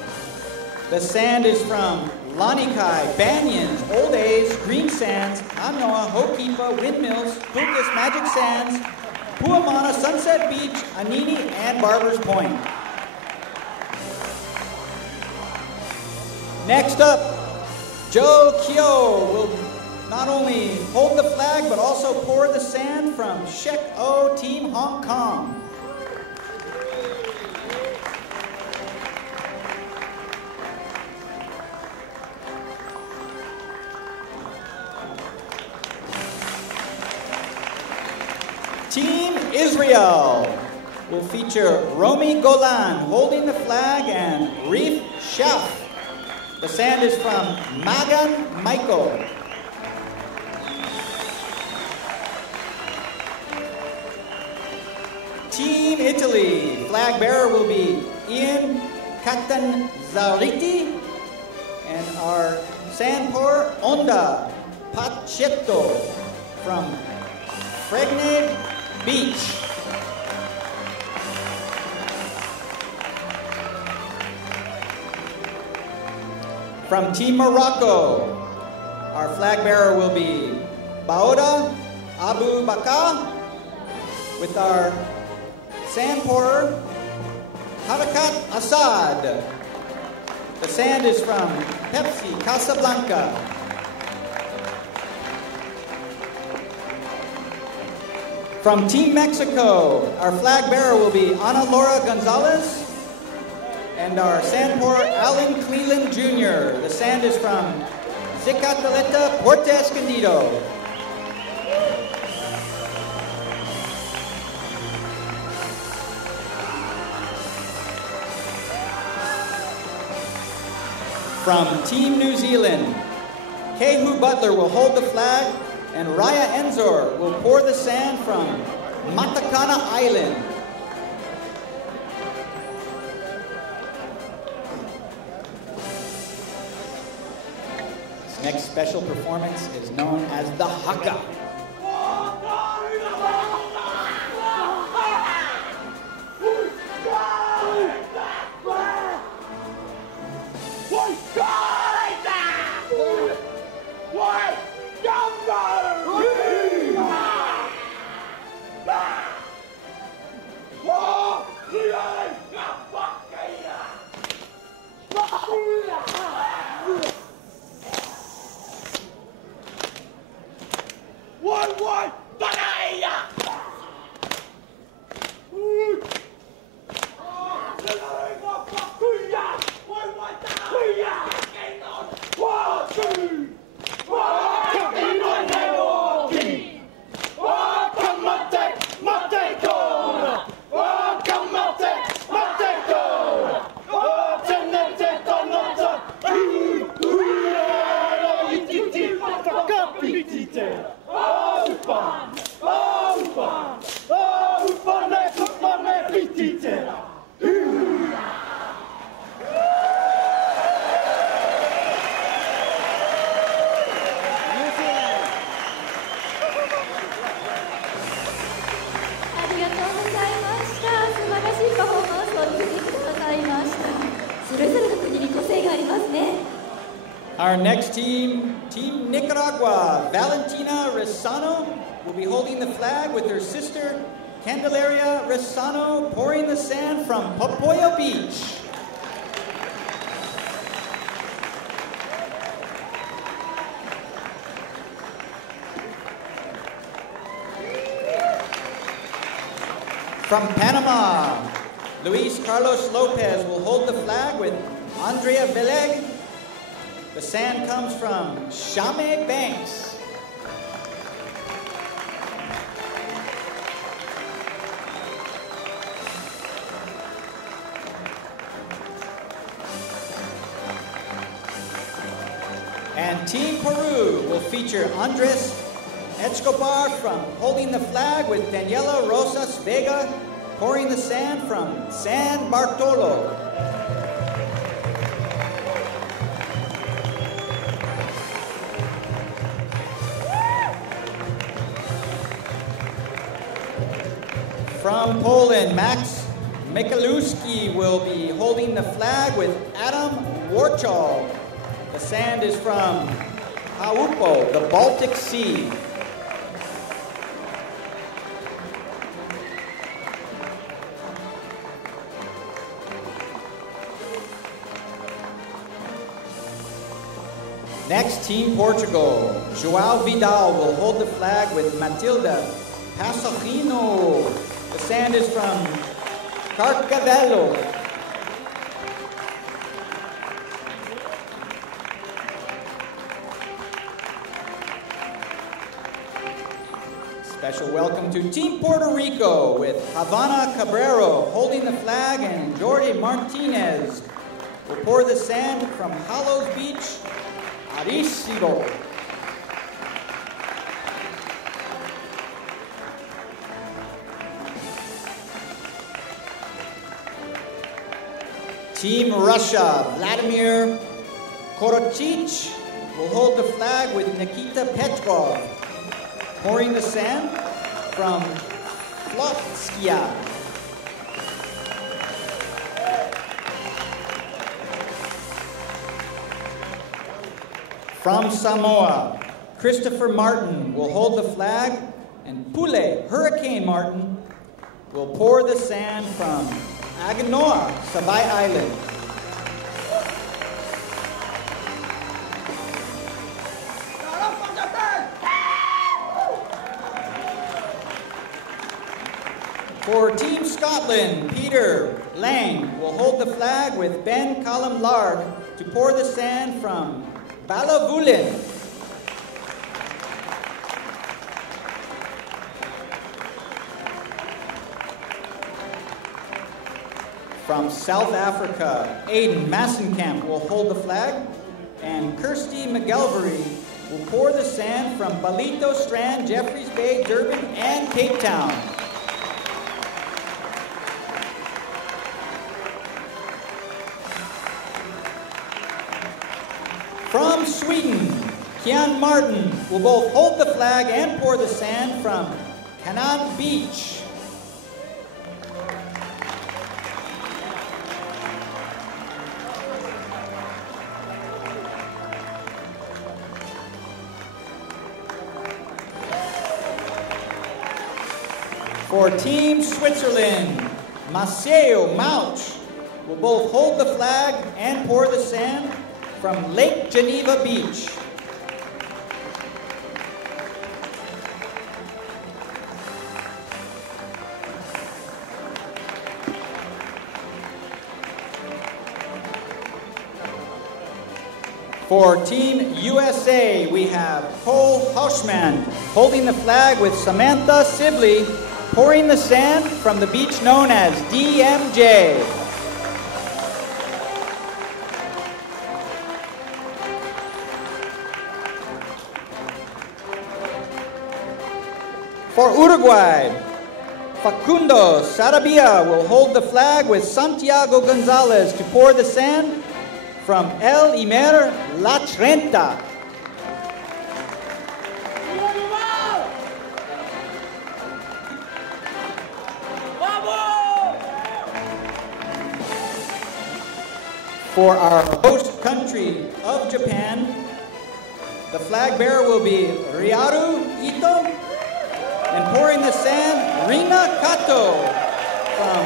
The sand is from Lanikai, Banyans, Old A's, Green Sands, Anoa, Hokipa, Windmills, Lucas, Magic Sands, Puamana, Sunset Beach, Anini, and Barbers Point. Next up, Joe Kyo will not only hold the flag, but also pour the sand from Shek O Team Hong Kong. Team Israel will feature Romy Golan holding the flag and Reef Shaf. The sand is from Magan Michael. Team Italy, flag bearer will be Ian Catanzariti, and our sand pourer, Onda Pachetto from Fregne Beach. From Team Morocco, our flag bearer will be Baoda Abu Bakar with our sand pourer, Harakat Assad. The sand is from Pepsi Casablanca. From Team Mexico, our flag bearer will be Ana Laura Gonzalez and our sand pourer, Alan Cleland Jr. The sand is from Zicataleta, Puerto Escondido. From Team New Zealand, Kehu Butler will hold the flag and Raya Enzor will pour the sand from Matakana Island. This next special performance is known as the Haka. Our next team, Team Nicaragua, Valentina Resano will be holding the flag with her sister, Candelaria Resano, pouring the sand from Popoyo Beach. From Panama, Luis Carlos Lopez will hold the flag with Andrea Veleg. The sand comes from Shame Banks. And Team Peru will feature Andres Escobar from holding the flag with Daniela Rosas Vega pouring the sand from San Bartolo. From Poland, Max Michalewski will be holding the flag with Adam Warchal. The sand is from Haupo, the Baltic Sea. Next, Team Portugal. João Vidal will hold the flag with Matilda Passarino. The sand is from Carcavello. Special welcome to Team Puerto Rico with Havana Cabrero holding the flag, and Jorge Martinez will pour the sand from Hallows Beach, Arecibo. Team Russia, Vladimir Korochich will hold the flag with Nikita Petrov, pouring the sand from Flotskia. From Samoa, Christopher Martin will hold the flag, and Pule Hurricane Martin will pour the sand from Aganoa, Savai Island. For Team Scotland, Peter Lang will hold the flag with Ben Callum-Lard to pour the sand from Ballavulin. From South Africa, Aidan Massenkamp will hold the flag, and Kirsty McGelvery will pour the sand from Balito Strand, Jeffreys Bay, Durban, and Cape Town. From Sweden, Kian Martin will both hold the flag and pour the sand from Canaan Beach. For Team Switzerland, Maceo Mauch will both hold the flag and pour the sand from Lake Geneva Beach. For Team USA, we have Cole Hauschman holding the flag with Samantha Sibley, pouring the sand from the beach known as DMJ. For Uruguay, Facundo Sarabia will hold the flag with Santiago Gonzalez to pour the sand from El Imer La Trenta. For our host country of Japan, the flag bearer will be Ryaru Ito, and pouring the sand, Rina Kato from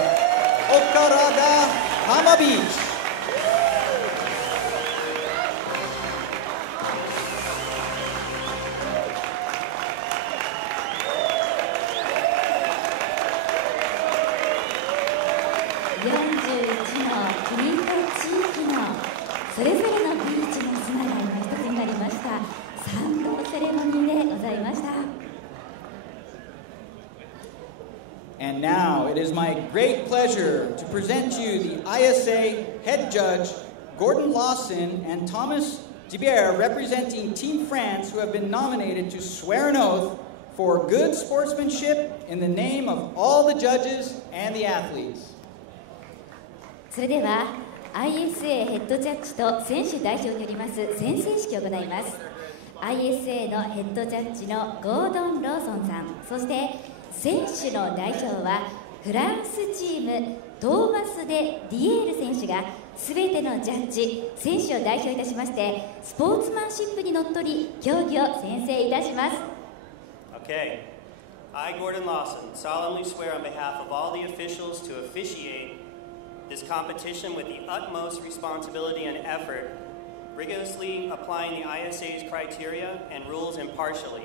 Okaraga Hama Beach. それぞれのビーチの砂が今一つになりました。賛同セレモニーでございました。And now it is my great pleasure to present to you the ISA head judge Gordon Lawson and Thomas Dibert, representing Team France, who have been nominated to swear an oath for good sportsmanship in the name of all the judges and the athletes. それでは ISA ヘッドジャッジと選手代表によります宣誓式を行います。 ISA のヘッドジャッジのゴードン・ローソンさん、そして選手の代表はフランスチームトーマス・デ・ディエール選手がすべてのジャッジ、選手を代表いたしましてスポーツマンシップにのっとり競技を宣誓いたします。 Okay. I, Gordon Lawson, solemnly swear on behalf of all the officials to officiate this competition with the utmost responsibility and effort, rigorously applying the ISA's criteria and rules impartially,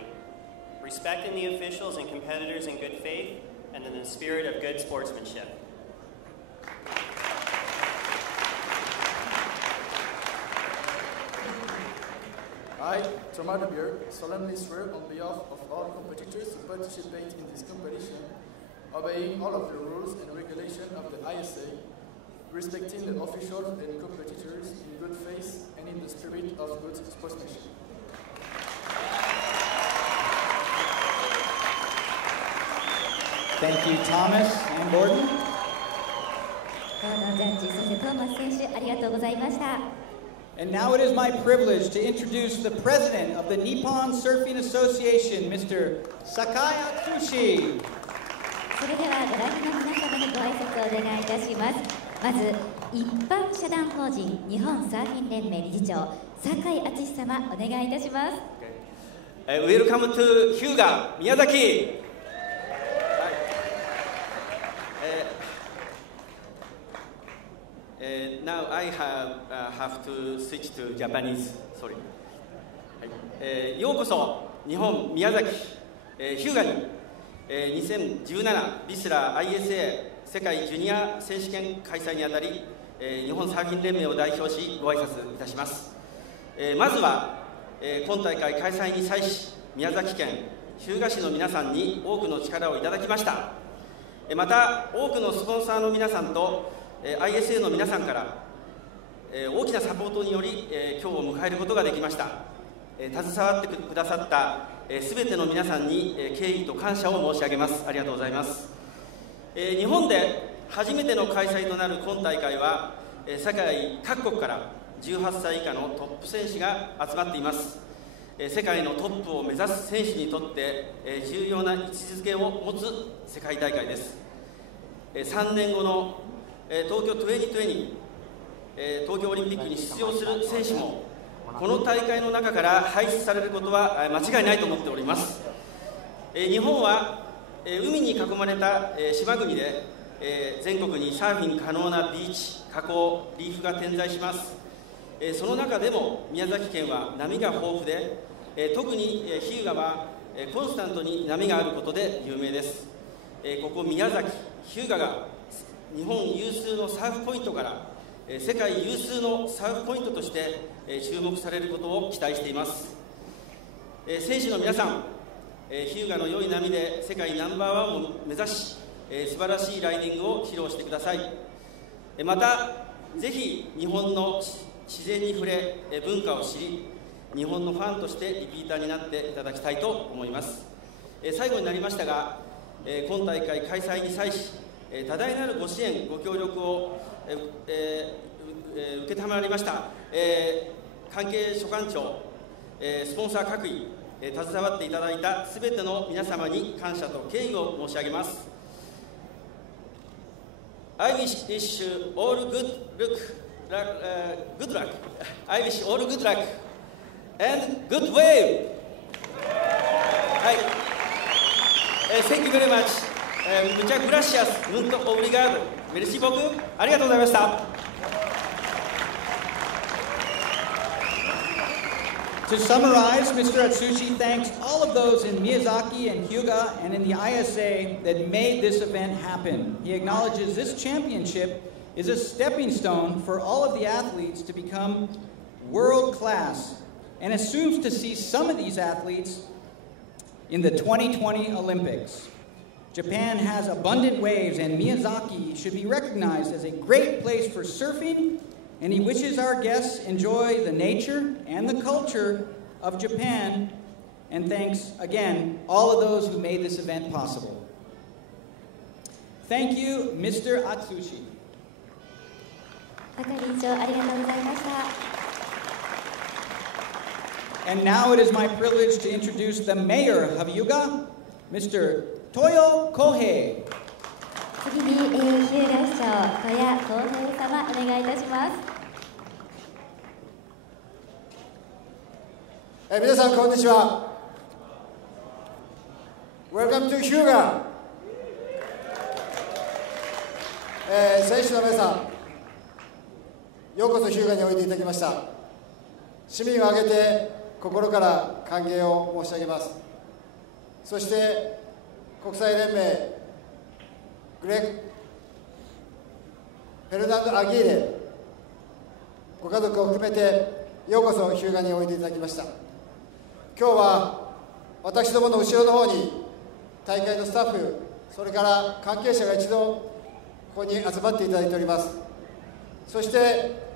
respecting the officials and competitors in good faith, and in the spirit of good sportsmanship. I, Thomas Dibert, solemnly swear on behalf of all competitors to participate in this competition, obeying all of the rules and regulations of the ISA, respecting the officials and competitors in good faith and in the spirit of good sportsmanship. Thank you, Thomas and Gordon. ゴードンジャッジ、そしてトーマス選手、ありがとうございました。 And now it is my privilege to introduce the president of the Nippon Surfing Association, Mr. Sakai Atsushi. それではご覧の皆様にご挨拶をお願いいたします。まず一般社団法人日本サーフィン連盟理事長酒井敦様、お願いいたします。Welcome to Hyuga, Miyazaki. Now I have to switch to Japanese. Sorry. ようこそ日本宮崎、日向に、2017ビスラ ISA 世界ジュニア選手権開催にあたり、日本サーフィン連盟を代表しご挨拶いたします。まずは、今大会開催に際し宮崎県日向市の皆さんに多くの力をいただきました。また多くのスポンサーの皆さんとISA の皆さんから大きなサポートにより今日を迎えることができました。携わってくださったすべての皆さんに敬意と感謝を申し上げます。ありがとうございます。日本で初めての開催となる今大会は世界各国から18歳以下のトップ選手が集まっています。世界のトップを目指す選手にとって重要な位置づけを持つ世界大会です。3年後の東京2020、東京オリンピックに出場する選手もこの大会の中から輩出されることは間違いないと思っております。日本は海に囲まれた島国で全国にサーフィン可能なビーチ、河口、リーフが点在します。その中でも宮崎県は波が豊富で、特に日向はコンスタントに波があることで有名です。ここ宮崎、日向が日本有数のサーフポイントから世界有数のサーフポイントとして注目されることを期待しています。選手の皆さん、日向の良い波で世界ナンバーワンを目指し素晴らしいライディングを披露してください。またぜひ日本の自然に触れ文化を知り日本のファンとしてリピーターになっていただきたいと思います。最後になりましたが今大会開催に際し多大なるご支援ご協力を受けたまわりました、関係所管長、スポンサー各位、携わっていただいたすべての皆様に感謝と敬意を申し上げます。I wish you all good luck. I wish all good luck and good wave. はい。Thank you very much. Muchas gracias. Muito obrigado. Merci beaucoup. ありがとうございました。To summarize, Mr. Atsushi thanks all of those in Miyazaki and Hyuga and in the ISA that made this event happen. He acknowledges this championship is a stepping stone for all of the athletes to become world class, and assumes to see some of these athletes in the 2020 Olympics. Japan has abundant waves, and Miyazaki should be recognized as a great place for surfing, and he wishes our guests enjoy the nature and the culture of Japan, and thanks again all of those who made this event possible. Thank you, Mr. Atsushi. 係長ありがとうございました。 And now it is my privilege to introduce the mayor of Hyuga, Mr. Toyo Kohei. 次に、日向市長戸谷康平様お願いいたします。皆さんこんにちは。Welcome to Hyuga。選手の皆さん、ようこそHyugaにおいでいただきました。市民を挙げて心から歓迎を申し上げます。そして国際連盟グレッグ・フェルナンド・アギーレご家族を含めてようこそHyugaにおいでいただきました。今日は私どもの後ろの方に大会のスタッフ、それから関係者が一度ここに集まっていただいております。そして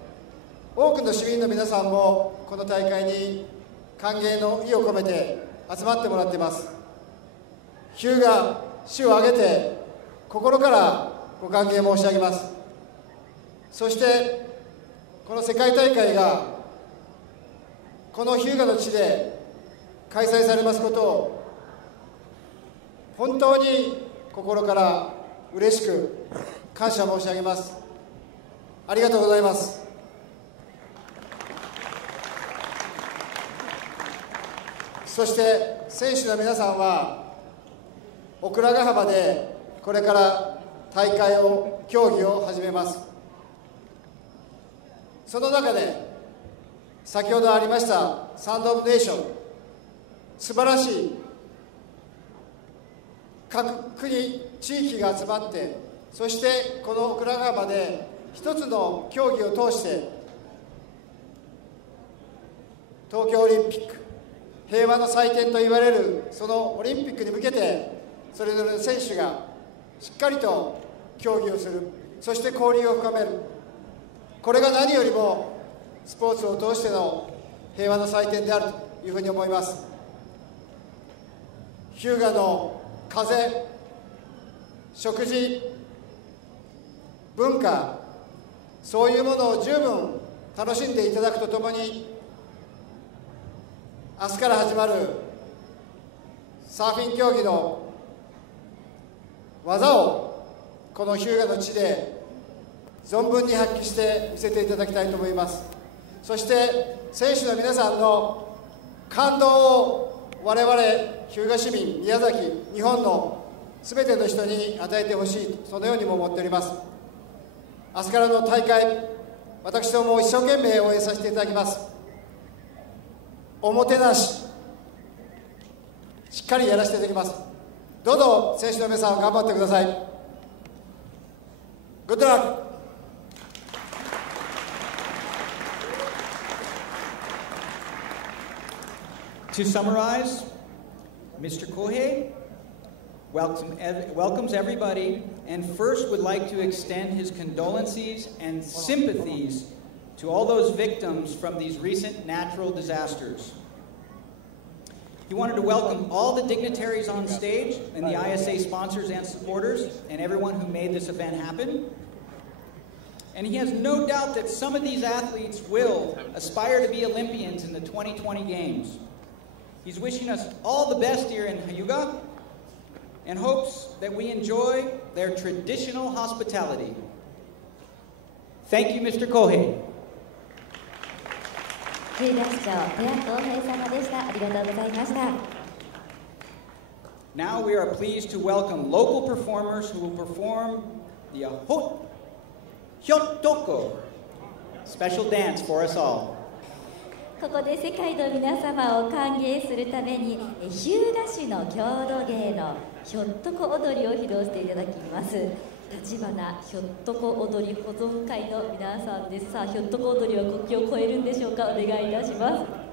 多くの市民の皆さんもこの大会に歓迎の意を込めて集まってもらっています。Hyuga市を挙げて心からご歓迎申し上げます。そしてこの世界大会がこのHyugaの地で開催されますことを本当に心から嬉しく感謝申し上げます。ありがとうございます。そして選手の皆さんはオクラヶ浜でこれから大会を競技を始めます。その中で先ほどありましたサンド・オブ・ネーション、素晴らしい各国地域が集まって、そしてこのオクラヶ浜で一つの競技を通して東京オリンピック平和の祭典といわれるそのオリンピックに向けてそれぞれの選手がしっかりと競技をする、そして交流を深める、これが何よりもスポーツを通しての平和の祭典であるというふうに思います。Hyugaの風、食事、文化、そういうものを十分楽しんでいただくとともに、明日から始まるサーフィン競技の技をこのHyugaの地で存分に発揮して見せていただきたいと思います。そして選手の皆さんの感動を我々Hyuga市民、宮崎、日本のすべての人に与えてほしい、そのようにも思っております。明日からの大会、私ども一生懸命応援させていただきます。おもてなし、しっかりやらせていただきます。どうぞ選手の皆さん頑張ってください。Good luck! To summarize, Mr. Kohei welcomes everybody and first would like to extend his condolences and sympathies to all those victims from these recent natural disasters. He wanted to welcome all the dignitaries on stage and the ISA sponsors and supporters and everyone who made this event happen. And he has no doubt that some of these athletes will aspire to be Olympians in the 2020 Games. He's wishing us all the best here in Hyuga and hopes that we enjoy their traditional hospitality. Thank you, Mr. Kohei. Hyuga市長戸谷康平様でした。ありがとうございました。 Now we are pleased to welcome local performers who will perform the Hyotoko special dance for us all. ここで世界の皆様を歓迎するために日向市の郷土芸のひょっとこ踊りを披露していただきます。立花ひょっとこ踊り保存会の皆さんです。さあ、ひょっとこ踊りは国境を越えるんでしょうか。お願いいたします。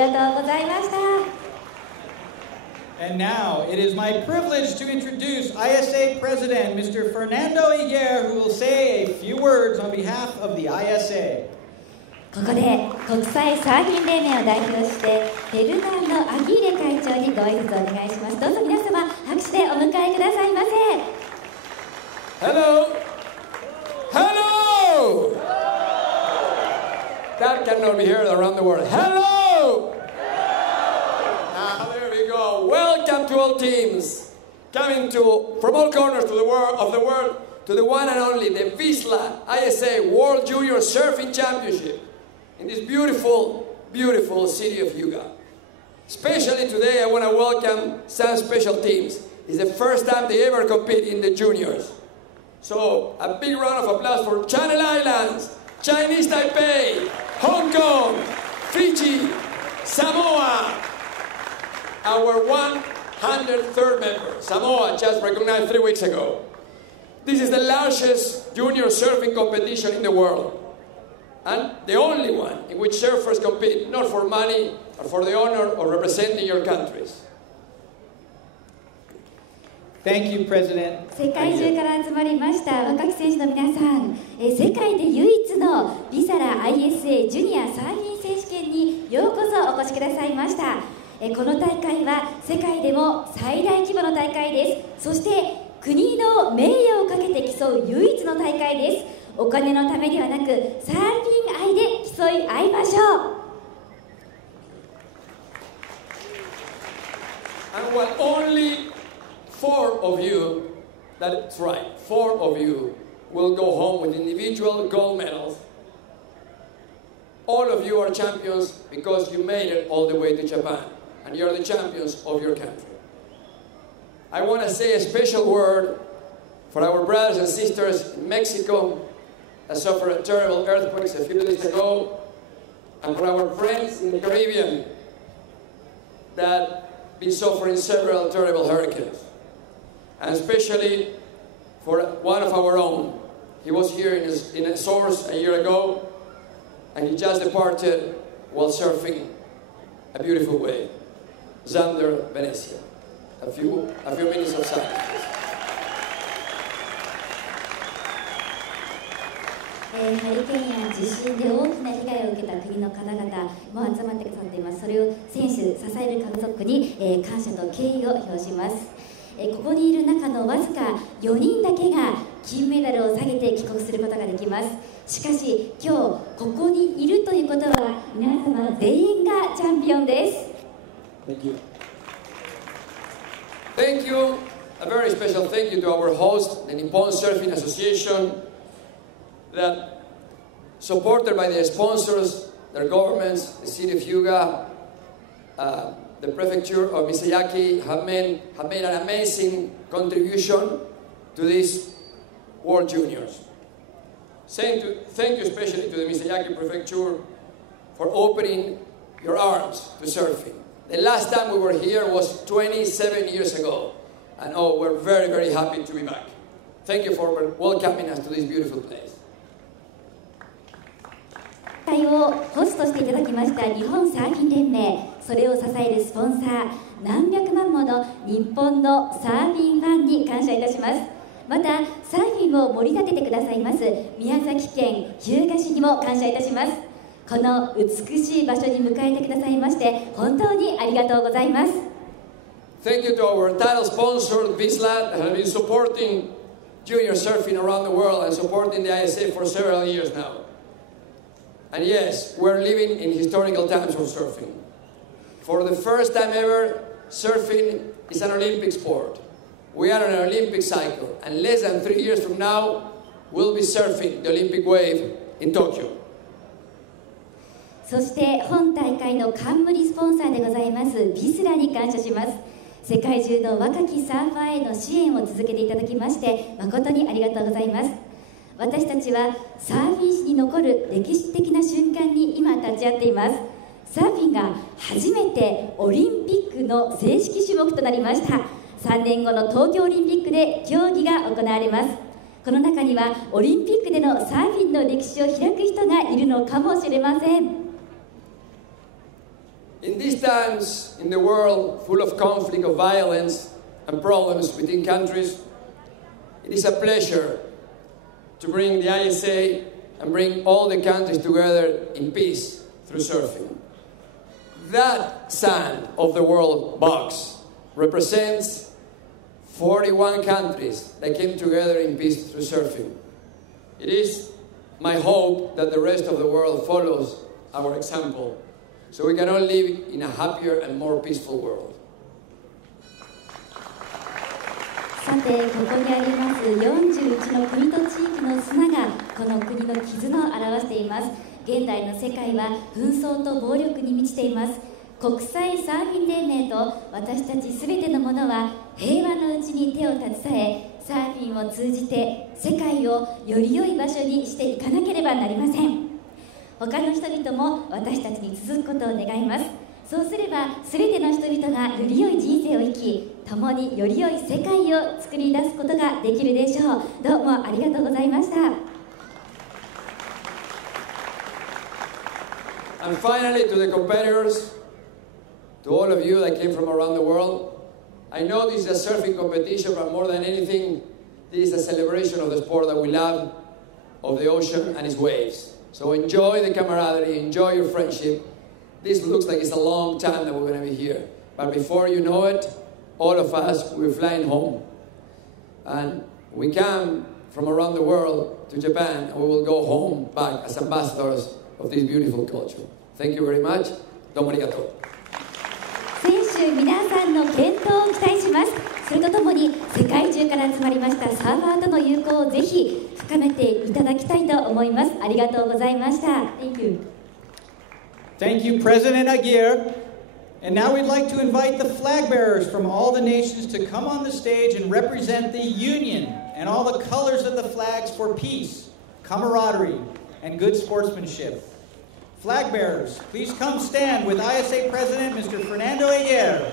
がとうございました。And now, it is my privilege to introduce ISA President, Mr. Fernando Higuer, who will say a few words on behalf of the ISA. ここで国際サーフィン連盟を代表してフェルナンド・アギーレ会長にご挨拶をお願いします。どうぞ皆様拍手でお迎えくださいませ。 Hello! Hello! That cannot be heard around the world. Hello! There we go. Welcome to all teams coming from all corners of the world to the one and only the VISSLA ISA World Junior Surfing Championship in this beautiful, beautiful city of Hyuga. Especially today, I want to welcome some special teams. It's the first time they ever compete in the juniors. So, a big round of applause for Channel Islands, Chinese Taipei, Hong Kong, Fiji, Samoa, our 103rd member. Samoa just recognized 3 weeks ago. This is the largest junior surfing competition in the world, and the only one in which surfers compete not for money, but for the honor of representing your countries. Thank you, President. 世界中から集まりました若き選手の皆さん、世界で唯一のビサラ ISA ジュニアサーフィン選手権にようこそお越しくださいました。この大会は世界でも最大規模の大会です。そして国の名誉をかけて競う唯一の大会です。お金のためではなくサーフィン愛で競い合いましょう。 And while only 4 of you, that's right, 4 of you will go home with individual gold medals. All of you are champions because you made it all the way to Japan, and you're the champions of your country. I want to say a special word for our brothers and sisters in Mexico that suffered terrible earthquakes a few days ago, and for our friends in the Caribbean that have been suffering several terrible hurricanes. And especially for one of our own. He was here in a source a year ago, and he just departed while surfing a beautiful wave. Xander Venezia. A few minutes of silence. ハリケーンや地震で大きな被害を受けた国の方々も集まってくださっています。それを選手、支える家族に、感謝と敬意を表します。ここにいる中のわずか4人だけが金メダルを下げて帰国することができます。しかし今日ここにいるということは皆様全員がチャンピオンです。 Thank you. Thank you. A very special thank you to our host, the Nippon Surfing Association, that supported by their sponsors, their governments, the city of Hyuga, the prefecture of Misayaki have made an amazing contribution to these World Juniors. Thank you especially to the Misayaki prefecture for opening your arms to surfing. The last time we were here was 27 years ago, and we're very, very happy to be back. Thank you for welcoming us to this beautiful place. 大会をホストしていただきました日本サーフィン連盟、それを支えるスポンサー、何百万もの日本のサーフィンファンに感謝いたします。またサーフィンを盛り立ててくださいます宮崎県日向市にも感謝いたします。この美しい場所に迎えてくださいまして本当にありがとうございます。 Thank you to our title sponsor VISSLA that has been supporting junior surfing around the world and supporting the ISA for several years now. And yes, we're living in historical times for surfing. For the first time ever, surfing is an Olympic sport. We are on an Olympic cycle, and less than 3 years from now, we'll be surfing the Olympic wave in Tokyo. そして本大会の冠スポンサーでございますVISSLAに感謝します。世界中の若きサーファーへの支援を続けていただきまして誠にありがとうございます。私たちはサーフィン史に残る歴史的な瞬間に今立ち会っています。サーフィンが初めてオリンピックの正式種目となりました。3年後の東京オリンピックで競技が行われます。この中にはオリンピックでのサーフィンの歴史を開く人がいるのかもしれません。In these times in the world full of conflict, of violence, and problems within countries, it is a pleasure to bring the ISA and bring all the countries together in peace through surfing. That sand of the world box represents 41 countries that came together in peace through surfing. It is my hope that the rest of the world follows our example, so we can all live in a happier and more peaceful world. さて、ここにあります41の国と地域の砂がこの国の絆を表しています。現代の世界は紛争と暴力に満ちています。国際サーフィン連盟と私たちすべてのものは平和のうちに手を携え、サーフィンを通じて世界をより良い場所にしていかなければなりません。他の人々も私たちに続くことを願います。そうすれば全ての人々がより良い人生を生き、共により良い世界を作り出すことができるでしょう。どうもありがとうございました。And finally, to the competitors, to all of you that came from around the world, I know this is a surfing competition, but more than anything, this is a celebration of the sport that we love, of the ocean and its waves. So enjoy the camaraderie, enjoy your friendship. This looks like it's a long time that we're going to be here. But before you know it, all of us, we're flying home. And we come from around the world to Japan, and we will go home back as ambassadors of this beautiful culture. Thank you very much. Domo arigatou. 選手皆さんの健闘を期待します。それとともに世界中から集まりましたサーファーとの友好をぜひ深めていただきたいと思います。ありがとうございました。Thank you. Thank you, President Aguirre. And now we'd like to invite the flag bearers from all the nations to come on the stage and represent the Union and all the colors of the flags for peace, camaraderie, and good sportsmanship. Flag bearers, please come stand with ISA President Mr. Fernando Aguirre.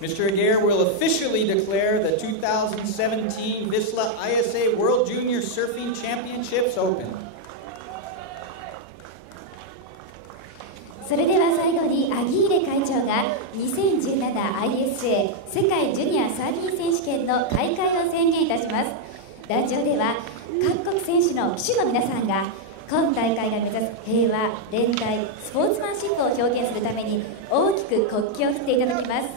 Mr. Aguirre will officially declare the 2017 VISSLA ISA World Junior Surfing Championships open. それでは最後にアギーレ会長が 2017ISA 世界ジュニアサーフィン選手権の開会を宣言いたします。壇上では各国選手の旗手の皆さんが今大会が目指す平和、連帯、スポーツマンシップを表現するために大きく国旗を振っていただきます。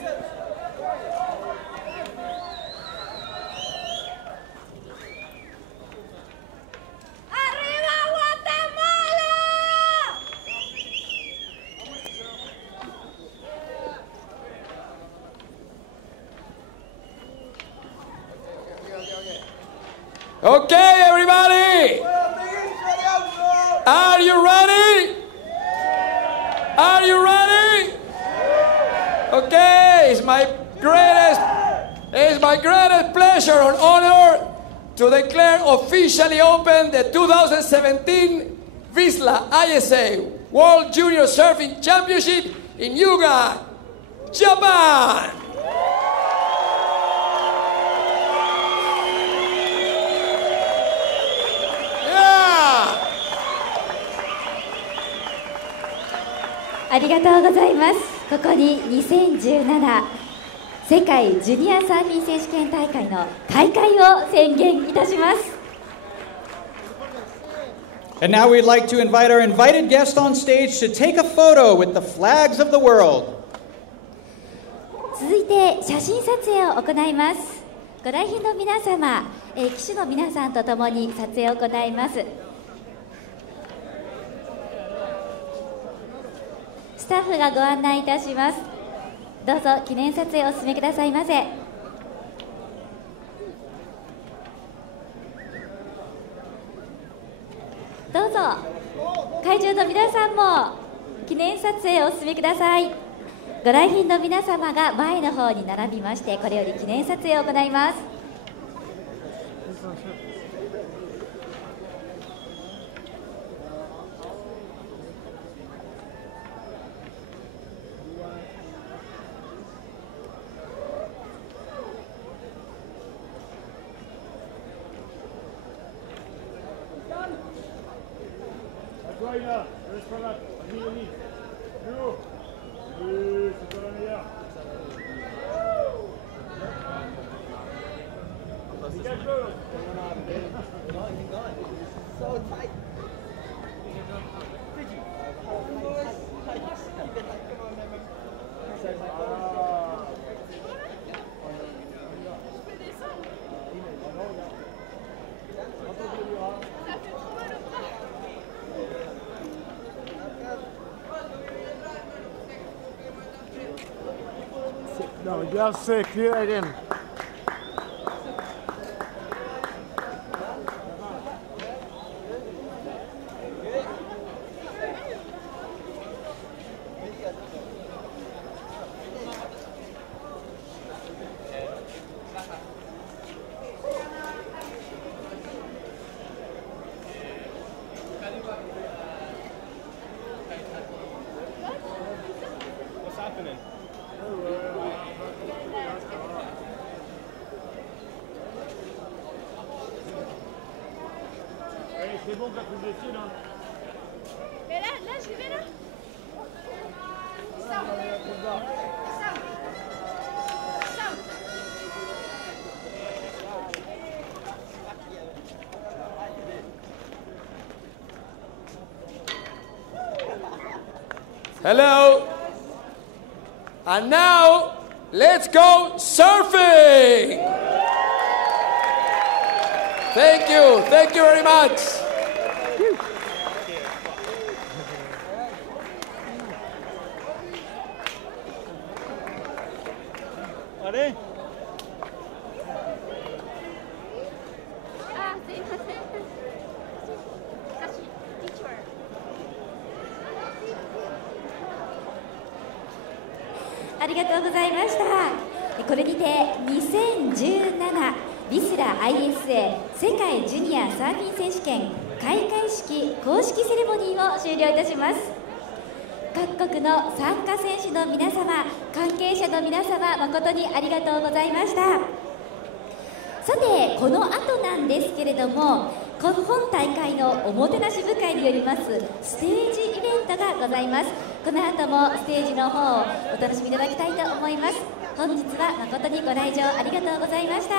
Okay, everybody! Are you ready? Are you ready? Okay, it's my greatest pleasure and honor to declare officially open the 2017 VISSLA ISA World Junior Surfing Championship in Hyuga, Japan! Yeah! ありがとうございます。ここに2017世界ジュニアサーフィン選手権大会の開会を宣言いたします。And now we'd like to invite our invited guest on stage to take a photo with the flags of the world. 続いて写真撮影を行います。ご来賓の皆様、旗手の皆さんとともに撮影を行います。スタッフがご案内いたします。どうぞ記念撮影をお進めくださいませ。どうぞ会場の皆さんも記念撮影をお進めください。ご来賓の皆様が前の方に並びまして、これより記念撮影を行います。No, just clear again. What's happening? C'est bon quand vous étiez là. Mais là, j'y vais là. Ça. Hello. And now, let's go surfing. Thank you very much. Allez. あ、すいません。ありがとうございました。これにて2017ビスラ ISA 世界ジュニアサーフィン選手権開会式公式セレモニーを終了いたします。各国の参加選手の皆様、関係者の皆様、誠にありがとうございました。さて、この後なんですけれども、今大会のおもてなし部会によりますステージイベントがございます。この後もステージの方をお楽しみいただきたいと思います。本日は誠にご来場ありがとうございました。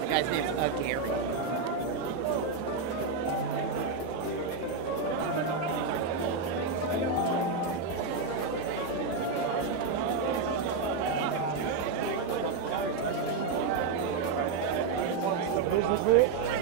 The guy's name's Gary. Business with it?